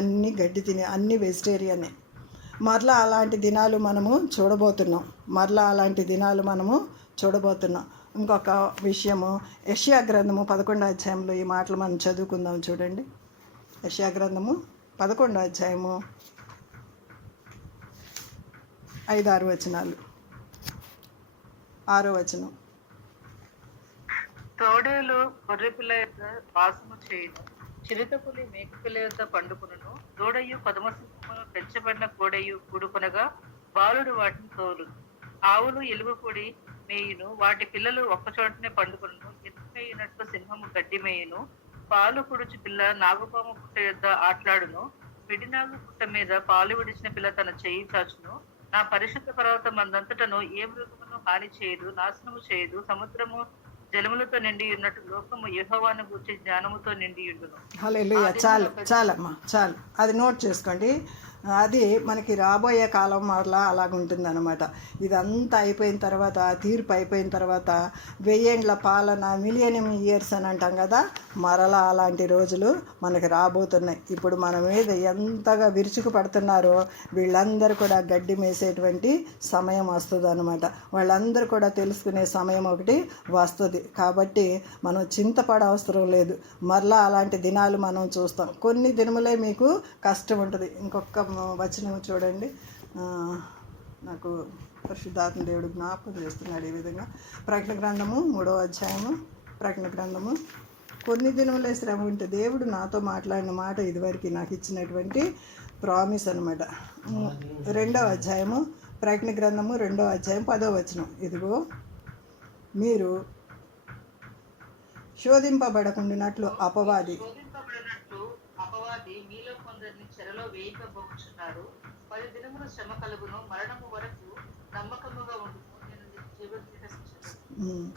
అన్నీ గడ్డి తినే, అన్నీ వెజిటేరియనే. మరలా అలాంటి దినాలు మనము చూడబోతున్నాం. ఇంకొక విషయము, యెషయా గ్రంథము 11వ అధ్యాయంలో ఈ మాటలు మనం చదువుకుందాం. చూడండి, యెషయా గ్రంథము 11వ అధ్యాయము 5-6 వచనాలు. 6వ వచనం. తోడేలు గొర్రెపిల్ల యొక్క వాసము చేయను, చిరుతపులి మేకపిల్ల యొక్క పండుకును, దూడయు పదమసింహమును పెంచబడిన కోడయు కూడుకొనగా బాలుడు వాటిని తోలు. ఆవులు ఎలుగు పొడి మేయును, వాటి పిల్లలు ఒక్కచోటనే పండుకొను. ఎత్తుకైనట్లు సింహము గడ్డి మేయును, పాలు కుడుచు పిల్ల నాగుపాము పుట్ట యొద్ద ఆట్లాడును. విడినాగు పుట్ట మీద పాలు విడిచిన పిల్ల తన చెయ్యి చాచును. నా పరిశుద్ధ పర్వతం అందంతటను ఏ మృగమును హాని చేయదు, నాశనము చేయదు. సముద్రము జలములతో నిండి ఉన్నట్టు లోకము యెహోవాను గూర్చి జ్ఞానముతో నిండి ఉండును. హల్లెలూయా. చాలమ్మా, చాలు. అది నోట్ చేసుకోండి. అది మనకి రాబోయే కాలం మరలా అలాగుంటుందన్నమాట. ఇదంతా అయిపోయిన తర్వాత, తీర్పు అయిపోయిన తర్వాత, 1000 ఏండ్ల పాలన, మిలియనియం ఇయర్స్ అని అంటాం కదా, మరలా అలాంటి రోజులు మనకి రాబోతున్నాయి. ఇప్పుడు మన మీద ఎంతగా విరుచుకు పడుతున్నారో వీళ్ళందరూ కూడా గడ్డి మేసేటువంటి సమయం వస్తుంది అనమాట. వాళ్ళందరూ కూడా తెలుసుకునే సమయం ఒకటి వస్తుంది. కాబట్టి మనం చింతపడ అవసరం లేదు. మరలా అలాంటి దినాలు మనం చూస్తాం. కొన్ని దినములే మీకు కష్టం ఉంటుంది. ఇంకొక వచనం చూడండి, నాకు పరిశుద్ధాత్మ దేవుడు జ్ఞాపకం చేస్తున్నాడు ఈ విధంగా. ప్రకటన గ్రంథము 3వ అధ్యాయము. ప్రకటన గ్రంథము, కొన్ని దినములే శ్రమ ఉంటే దేవుడు నాతో మాట్లాడిన మాట ఇదివరకు నాకు ఇచ్చినటువంటి ప్రామిస్ అనమాట. 2వ అధ్యాయము, ప్రకటన గ్రంథము 2వ అధ్యాయం 10వ వచనం. ఇదిగో మీరు శోధింపబడకుండానట్లు అపవాది మీలో కొందరిని చెరలో వేయకపోతున్నారు. 10 దినములు శ్రమ కలుగును, మరణము వరకు నమ్మకముగా ఉండును.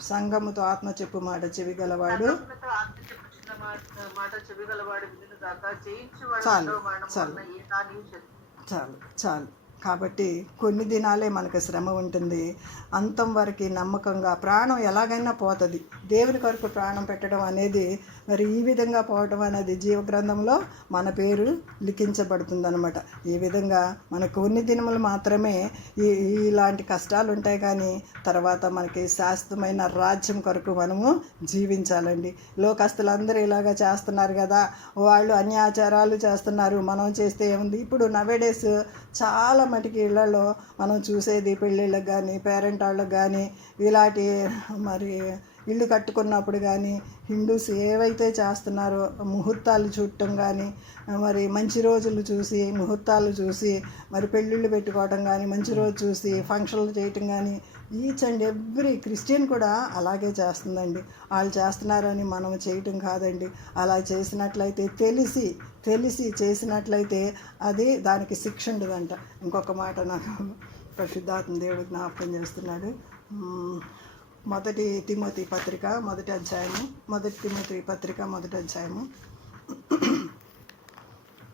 సంఘముతో ఆత్మ చెప్పు మాట చెవిగలవాడు. చాలు. కాబట్టి కొన్ని దినాలే మనకు శ్రమ ఉంటుంది. అంతం వరకు నమ్మకంగా ప్రాణం ఎలాగైనా పోతుంది. దేవుని కొరకు ప్రాణం పెట్టడం అనేది మరి ఈ విధంగా పోవడం అనేది జీవగ్రంథంలో మన పేరు లిఖించబడుతుంది అనమాట. ఈ విధంగా మనకు కొన్ని దినములు మాత్రమే ఇలాంటి కష్టాలు ఉంటాయి, కానీ తర్వాత మనకి శాశ్వతమైన రాజ్యం కొరకు మనము జీవించాలండి. లోకస్తులందరూ ఇలాగా చేస్తున్నారు కదా, వాళ్ళు అన్ని ఆచారాలు చేస్తున్నారు, మనం చేస్తే ఏముంది. ఇప్పుడు నవేడేస్ చాలా మటుకి ఇళ్లలో మనం చూసేది పెళ్ళిళ్ళకి కానీ పేరెంట్ వాళ్ళకి కానీ ఇలాంటి మరి ఇల్లు కట్టుకున్నప్పుడు కానీ హిందూస్ ఏవైతే చేస్తున్నారో ముహూర్తాలు చూడటం కానీ మరి మంచి రోజులు చూసి ముహూర్తాలు చూసి మరి పెళ్ళిళ్ళు పెట్టుకోవటం కానీ మంచి రోజు చూసి ఫంక్షన్లు చేయటం కానీ ఈచ్ అండ్ ఎవ్రీ క్రిస్టియన్ కూడా అలాగే చేస్తుందండి. వాళ్ళు చేస్తున్నారని మనం చేయటం కాదండి. అలా చేసినట్లయితే తెలిసి చేసినట్లయితే అది దానికి శిక్ష ఉండదంట. ఇంకొక మాట నాకు పరిశుద్ధాత్మ దేవుడు జ్ఞాపకం చేస్తున్నాడు. మొదటి తిమోతి పత్రిక మొదటి అధ్యాయము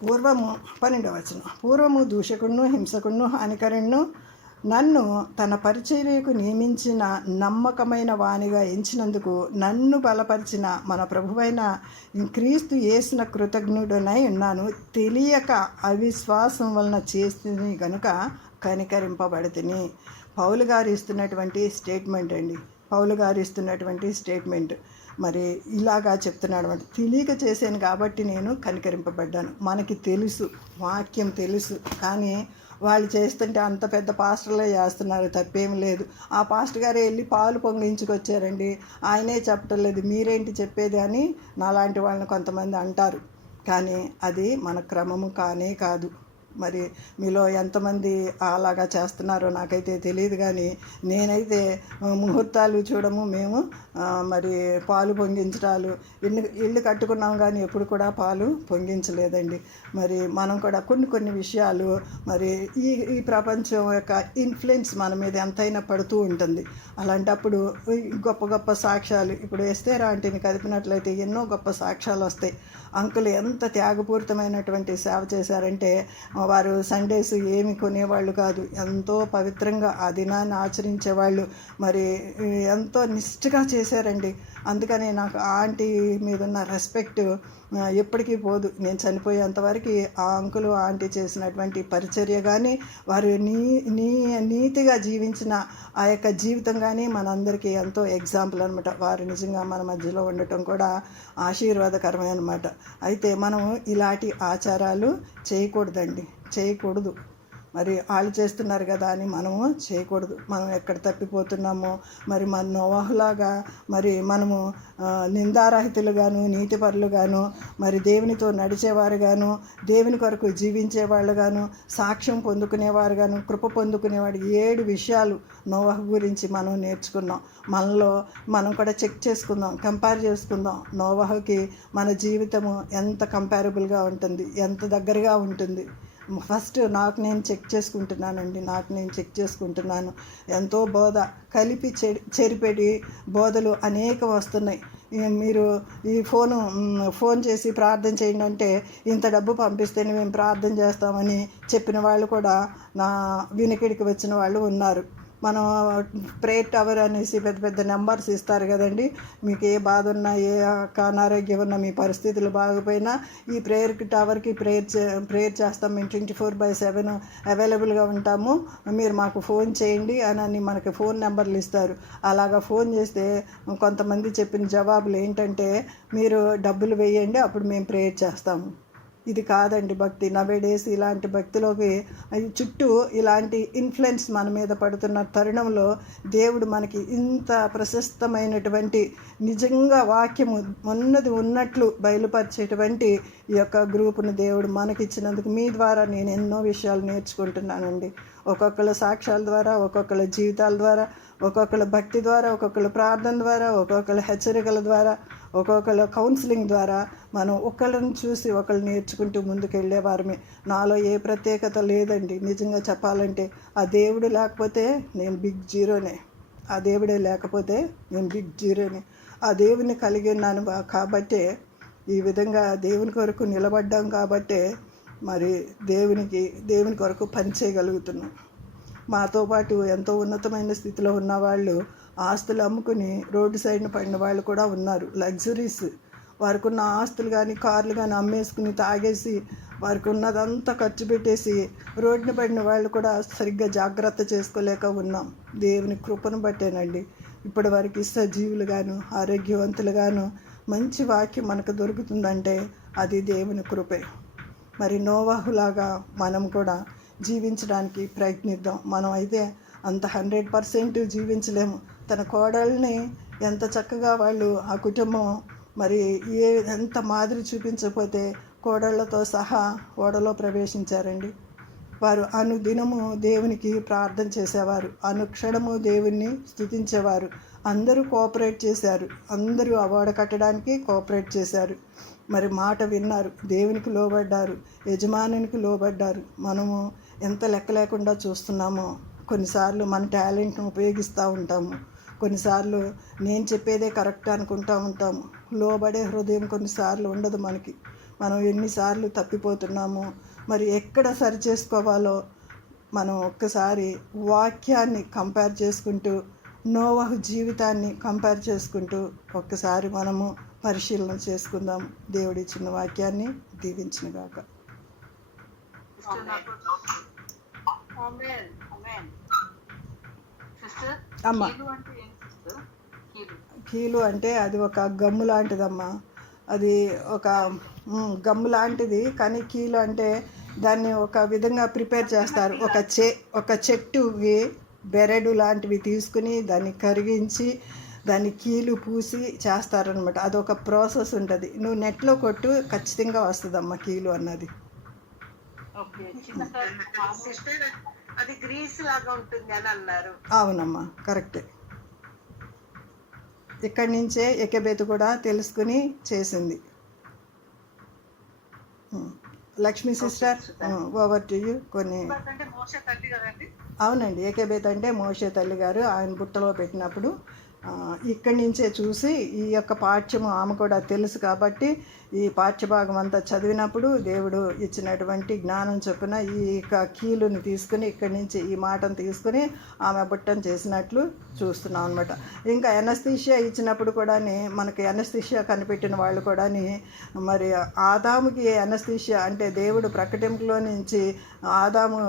పూర్వము 12వ వచనం. పూర్వము దూషకుడును హింసకుడును హానికరుడును నన్ను తన పరిచర్యకు నియమించిన నమ్మకమైన వానిగా ఎంచినందుకు నన్ను బలపరిచిన మన ప్రభువైన క్రీస్తు యేసున కృతజ్ఞుడనై ఉన్నాను. తెలియక అవిశ్వాసం వలన చేస్తుంది కనుక కనికరింపబడితిని. పౌలు గారు ఇస్తున్నటువంటి స్టేట్మెంట్ అండి. మరి ఇలాగా చెప్తున్నాడు అంటే తెలియక చేశాను కాబట్టి నేను కనికరింపబడ్డాను. మనకి తెలుసు, వాక్యం తెలుసు, కానీ వాళ్ళు చేస్తుంటే అంత పెద్ద పాస్టర్లే చేస్తున్నారు, తప్పేం లేదు. ఆ పాస్టర్ గారు వెళ్ళి పాలు పొంగించుకొచ్చారండి, ఆయనే చెప్పటం లేదు, మీరేంటి చెప్పేది అని నాలాంటి వాళ్ళని కొంతమంది అంటారు. కానీ అది మన క్రమము కానే కాదు. మరి మీలో ఎంతమంది అలాగా చేస్తున్నారో నాకైతే తెలియదు, కానీ నేనైతే ముహూర్తాలు చూడము, మేము మరి పాలు పొంగించడాలు ఇల్లు కట్టుకున్నాం, కానీ ఎప్పుడు కూడా పాలు పొంగించలేదండి. మరి మనం కూడా కొన్ని విషయాలు మరి ఈ ప్రపంచం యొక్క ఇన్ఫ్లుయెన్స్ మన మీద ఎంతైనా పడుతూ ఉంటుంది. అలాంటప్పుడు గొప్ప సాక్ష్యాలు ఇప్పుడు ఎస్తేరా ఆంటీని కదిపినట్లయితే ఎన్నో గొప్ప సాక్ష్యాలు వస్తాయి. అంకులు ఎంత త్యాగపూరితమైనటువంటి సేవ చేశారంటే వారు సండేస్ ఏమి కొనేవాళ్ళు కాదు, ఎంతో పవిత్రంగా ఆ దినాన్ని ఆచరించేవాళ్ళు, మరి ఎంతో నిష్ఠగా చేశారండి. అందుకని నాకు ఆంటీ మీద ఉన్న రెస్పెక్ట్ ఎప్పటికీ పోదు. నేను చనిపోయేంతవరకు ఆ అంకులు ఆంటీ చేసినటువంటి పరిచర్య కానీ వారు నీతిగా జీవించిన ఆ యొక్క జీవితం కానీ మనందరికీ ఎంతో ఎగ్జాంపుల్ అనమాట. వారు నిజంగా మన మధ్యలో ఉండటం కూడా ఆశీర్వాదకరమే అనమాట. అయితే మనం ఇలాంటి ఆచారాలు చేయకూడదు. మరి వాళ్ళు చేస్తున్నారు కదా అని మనము చేయకూడదు. మనం ఎక్కడ తప్పిపోతున్నామో మరి మన నోవాహులాగా మరి మనము నిందారహితులుగాను నీతిపరులుగాను మరి దేవునితో నడిచేవారుగాను దేవుని కొరకు జీవించేవాళ్ళుగాను సాక్ష్యం పొందుకునేవారుగాను కృప పొందుకునేవాడు 7 విషయాలు నోవాహు గురించి మనం నేర్చుకున్నాం. మనలో మనం కూడా చెక్ చేసుకుందాం, కంపేర్ చేసుకుందాం. నోవాహుకి మన జీవితము ఎంత కంపారబుల్గా ఉంటుంది, ఎంత దగ్గరగా ఉంటుంది. ఫస్ట్ నాకు నేను చెక్ చేసుకుంటున్నాను. ఎంతో బోధ కలిపి చెరిపెడి బోధలు అనేకం వస్తున్నాయి. మీరు ఈ ఫోన్ చేసి ప్రార్థన చేయండి అంటే ఇంత డబ్బు పంపిస్తేనే మేము ప్రార్థన చేస్తామని చెప్పిన వాళ్ళు కూడా నా వినికిడికి వచ్చిన వాళ్ళు ఉన్నారు. మనం ప్రేయర్ టవర్ అనేసి పెద్ద నెంబర్స్ ఇస్తారు కదండి. మీకు ఏ బాధ ఉన్నా ఏ అనారోగ్యం ఉన్నా మీ పరిస్థితులు బాగపోయినా ఈ ప్రేయర్ టవర్కి ప్రేయర్ చేస్తాం, మేము 24/7 అవైలబుల్గా ఉంటాము, మీరు మాకు ఫోన్ చేయండి అని మనకి ఫోన్ నెంబర్లు ఇస్తారు. అలాగా ఫోన్ చేస్తే కొంతమంది చెప్పిన జవాబులు ఏంటంటే మీరు డబ్బులు వేయండి అప్పుడు మేము ప్రేయర్ చేస్తాము. ఇది కాదండి భక్తి. నవేడేస్ ఇలాంటి భక్తిలోకి చుట్టూ ఇలాంటి ఇన్ఫ్లుయెన్స్ మన మీద పడుతున్న తరుణంలో దేవుడు మనకి ఇంత ప్రశస్తమైనటువంటి నిజంగా వాక్యము ఉన్నట్లు బయలుపరిచేటువంటి ఈ యొక్క గ్రూపును దేవుడు మనకిచ్చినందుకు మీ ద్వారా నేను ఎన్నో విషయాలు నేర్చుకుంటున్నానండి. ఒక్కొక్కళ్ళ సాక్ష్యాల ద్వారా, ఒక్కొక్కళ్ళ జీవితాల ద్వారా, ఒక్కొక్కళ్ళ భక్తి ద్వారా, ఒక్కొక్కళ్ళ ప్రార్థన ద్వారా, ఒక్కొక్కళ్ళ హెచ్చరికల ద్వారా, ఒక్కొక్కళ్ళ కౌన్సిలింగ్ ద్వారా మనం ఒకళ్ళని చూసి ఒకళ్ళు నేర్చుకుంటూ ముందుకెళ్ళేవారమే. నాలో ఏ ప్రత్యేకత లేదండి. నిజంగా చెప్పాలంటే ఆ దేవుడు లేకపోతే నేను బిగ్ జీరోనే. ఆ దేవుడే లేకపోతే నేను బిగ్ జీరోనే. ఆ దేవుని కలిగి ఉన్నాను కాబట్టే ఈ విధంగా దేవుని కొరకు నిలబడ్డాం కాబట్టే మరి దేవుని కొరకు పని చేయగలుగుతున్నాం. మాతో పాటు ఎంతో ఉన్నతమైన స్థితిలో ఉన్న వాళ్ళు ఆస్తులు అమ్ముకుని రోడ్డు సైడ్న పడిన వాళ్ళు కూడా ఉన్నారు. లగ్జరీస్, వారికి ఉన్న ఆస్తులు కానీ కార్లు కానీ అమ్మేసుకుని తాగేసి వారికి ఉన్నదంతా ఖర్చు పెట్టేసి రోడ్డున పడిన వాళ్ళు కూడా సరిగ్గా జాగ్రత్త చేసుకోలేక ఉన్నాం. దేవుని కృపను బట్టేనండి ఇప్పటి వరకు సజీవులుగాను ఆరోగ్యవంతులుగాను మంచి వాక్యం మనకు దొరుకుతుందంటే అది దేవుని కృపే. మరి నోవాహులాగా మనం కూడా జీవించడానికి ప్రయత్నిద్దాం. మనం అయితే అంత 100% జీవించలేము. తన కోడల్ని ఎంత చక్కగా వాళ్ళు ఆ కుటుంబం మరి ఎంత మాదిరి చూపించకపోతే కోడళ్లతో సహా ఓడలో ప్రవేశించారండి. వారు అనుదినము దేవునికి ప్రార్థన చేసేవారు, అనుక్షణము దేవుణ్ణి స్తుతించేవారు. అందరూ కోఆపరేట్ చేశారు, అందరూ ఆ ఓడ కట్టడానికి కోఆపరేట్ చేశారు. మరి మాట విన్నారు, దేవునికి లోబడ్డారు, యజమానునికి లోబడ్డారు. మనము ఎంత లెక్క లేకుండా చూస్తున్నామో. కొన్నిసార్లు మన టాలెంట్ను ఉపయోగిస్తూ ఉంటాము, కొన్నిసార్లు నేను చెప్పేదే కరెక్ట్ అనుకుంటూ ఉంటాము. లోబడే హృదయం కొన్నిసార్లు ఉండదు మనకి. మనం ఎన్నిసార్లు తప్పిపోతున్నామో, మరి ఎక్కడ సరి చేసుకోవాలో మనం ఒక్కసారి వాక్యాన్ని కంపేర్ చేసుకుంటూ, నోవహు జీవితాన్ని కంపేర్ చేసుకుంటూ ఒక్కసారి మనము పరిశీలన చేసుకుందాం. దేవుడిచ్చిన వాక్యాన్ని దీవించునుగాక. అమ్మా, కీలు అంటే అది ఒక గమ్ము లాంటిదమ్మా. అది ఒక గమ్ము లాంటిది, కానీ కీలు అంటే దాన్ని ఒక విధంగా ప్రిపేర్ చేస్తారు. ఒక చెట్టుకి బెరడు లాంటివి తీసుకుని దాన్ని కరిగించి దాన్ని కీలు పూసి చేస్తారనమాట. అదొక ప్రాసెస్ ఉంటుంది. నువ్వు నెట్లో కొట్టు, ఖచ్చితంగా వస్తుందమ్మా కీలు అన్నది. అది గ్రీస్ లాగా ఉంటుంది అని అన్నారు. అవునమ్మా, కరెక్టే. ఇక్కడి నుంచే ఎకెబెతు కూడా తెలుసుకుని చేసింది. Lakshmi sister, over to you. కొన్ని అవునండి, ఎకెబెత్ అంటే మోషే తల్లి గారు ఆయన బుట్టలో పెట్టినప్పుడు ఇక్కడి నుంచే చూసి ఈ యొక్క పాఠ్యము ఆమె కూడా తెలుసు కాబట్టి ఈ పాఠ్యభాగం అంతా చదివినప్పుడు దేవుడు ఇచ్చినటువంటి జ్ఞానం చొప్పున ఈ కీలుని తీసుకుని ఇక్కడి నుంచి ఈ మాటను తీసుకుని ఆమె బుట్టను చేసినట్లు చూస్తున్నాం అనమాట. ఇంకా ఎనస్థీషియా ఇచ్చినప్పుడు కూడా మనకి ఎనస్థీషియా కనిపెట్టిన వాళ్ళు కూడా మరి ఆదాముకి ఎనస్థీషియా అంటే దేవుడు ప్రకటింపులో నుంచి ఆదాము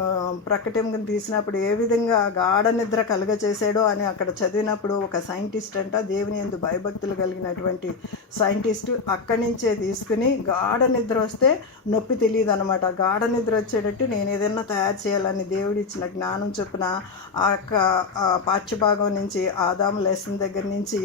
ప్రకటింపుని తీసినప్పుడు ఏ విధంగా గాఢ నిద్ర కలుగచేసాడో అని అక్కడ చదివినప్పుడు ఒక సైంటిస్ట్ అంట, దేవుని యందు భయభక్తులు కలిగినటువంటి సైంటిస్టు అక్కడి నుంచే తీసుకుని గాఢ నిద్ర వస్తే నొప్పి తెలియదు అనమాట. గాఢ నిద్ర వచ్చేటట్టు నేను ఏదైనా తయారు చేయాలని దేవుడు ఇచ్చిన జ్ఞానం చొప్పున ఆ యొక్క పాఠ్యభాగం నుంచి ఆదాము లెసన్ దగ్గర నుంచి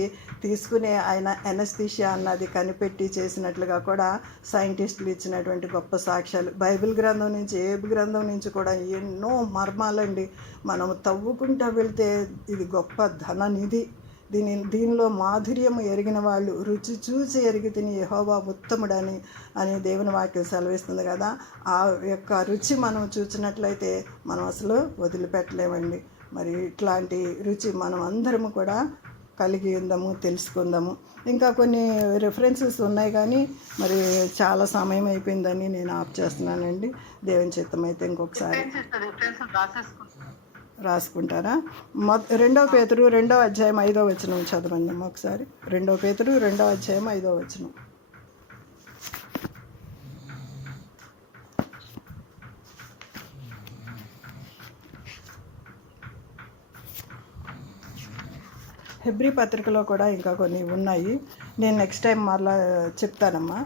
తీసుకుని ఆయన ఎనస్థీషియా అన్నది కనిపెట్టి చేసినట్లుగా కూడా సైంటిస్టులు ఇచ్చినటువంటి గొప్ప సాక్ష్యాలు. బైబిల్ గ్రంథం నుంచి, ఏబు గ్రంథం నుంచి కూడా ఎన్నో మర్మాలండి. మనం తవ్వుకుంటూ వెళ్తే ఇది గొప్ప ధననిధి. దీనిలో మాధుర్యము ఎరిగిన వాళ్ళు రుచి చూసి ఎరిగి తిని యెహోవా ఉత్తముడని అని దేవుని వాక్యం సెలవిస్తుంది కదా. ఆ యొక్క రుచి మనం చూసినట్లయితే మనం అసలు వదిలిపెట్టలేమండి. మరి ఇట్లాంటి రుచి మనం అందరము కూడా కలిగి ఉందాము, తెలుసుకుందాము. ఇంకా కొన్ని రెఫరెన్సెస్ ఉన్నాయి కానీ మరి చాలా సమయం అయిపోయిందని నేను ఆఫ్ చేస్తున్నానండి. దేవుని చిత్తం అయితే ఇంకొకసారి రాసుకుంటారా? 2 పేతురు 2వ అధ్యాయం 5వ వచనం చదవండి ఒకసారి. 2 పేతురు 2వ అధ్యాయం 5వ వచనం. హెబ్రీ పత్రికలో కూడా ఇంకా కొన్ని ఉన్నాయి, నేను నెక్స్ట్ టైం మరలా చెప్తానమ్మా.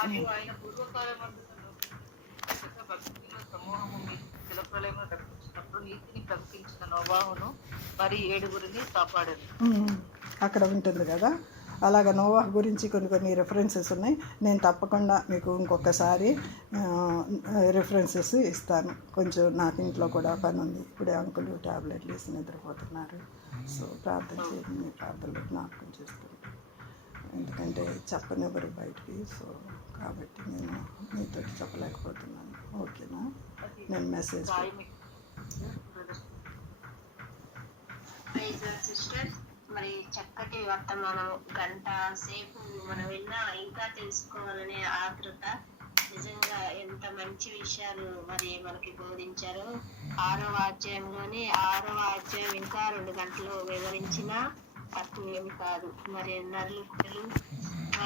మరియు ఆయన పూర్వకాలమందున భక్తుల సమూహము జలప్రలయమును రక్షించినప్పుడు నీతిని ప్రకటించిన నోవాహును మరి 7 కాపాడారు. అక్కడ ఉంటుంది కదా. అలాగ నోవాహు గురించి కొన్ని రెఫరెన్సెస్ ఉన్నాయి. నేను తప్పకుండా మీకు ఇంకొకసారి రెఫరెన్సెస్ ఇస్తాను. కొంచెం నాకు ఇంట్లో కూడా పని ఉంది. ఇప్పుడే అంకులు ట్యాబ్లెట్లు వేసి నిద్రపోతున్నారు. సో ప్రార్థన చేయండి, మీ ప్రార్థనలు జ్ఞాపకం చేసుకుంటాను. ఎందుకంటే చెప్పనివ్వరు బయటికి. సో కాబట్టి నేను మీతో చెప్పలేకపోతున్నాను. ఓకేనా? నేను మెసేజ్ సిస్టర్, మరి చక్కటి వర్తమానం, గంట సేపు మనం విన్నా ఇంకా తెలుసుకోవాలనే ఆతృత నిజంగా ఎంత మంచి విషయాలు మరి మనకి బోధించారో. 6వ అధ్యాయంలోని 6వ అధ్యాయం ఇంకా 2 గంటలు వివరించినా తక్కువ ఏమి కాదు. మరి నరులు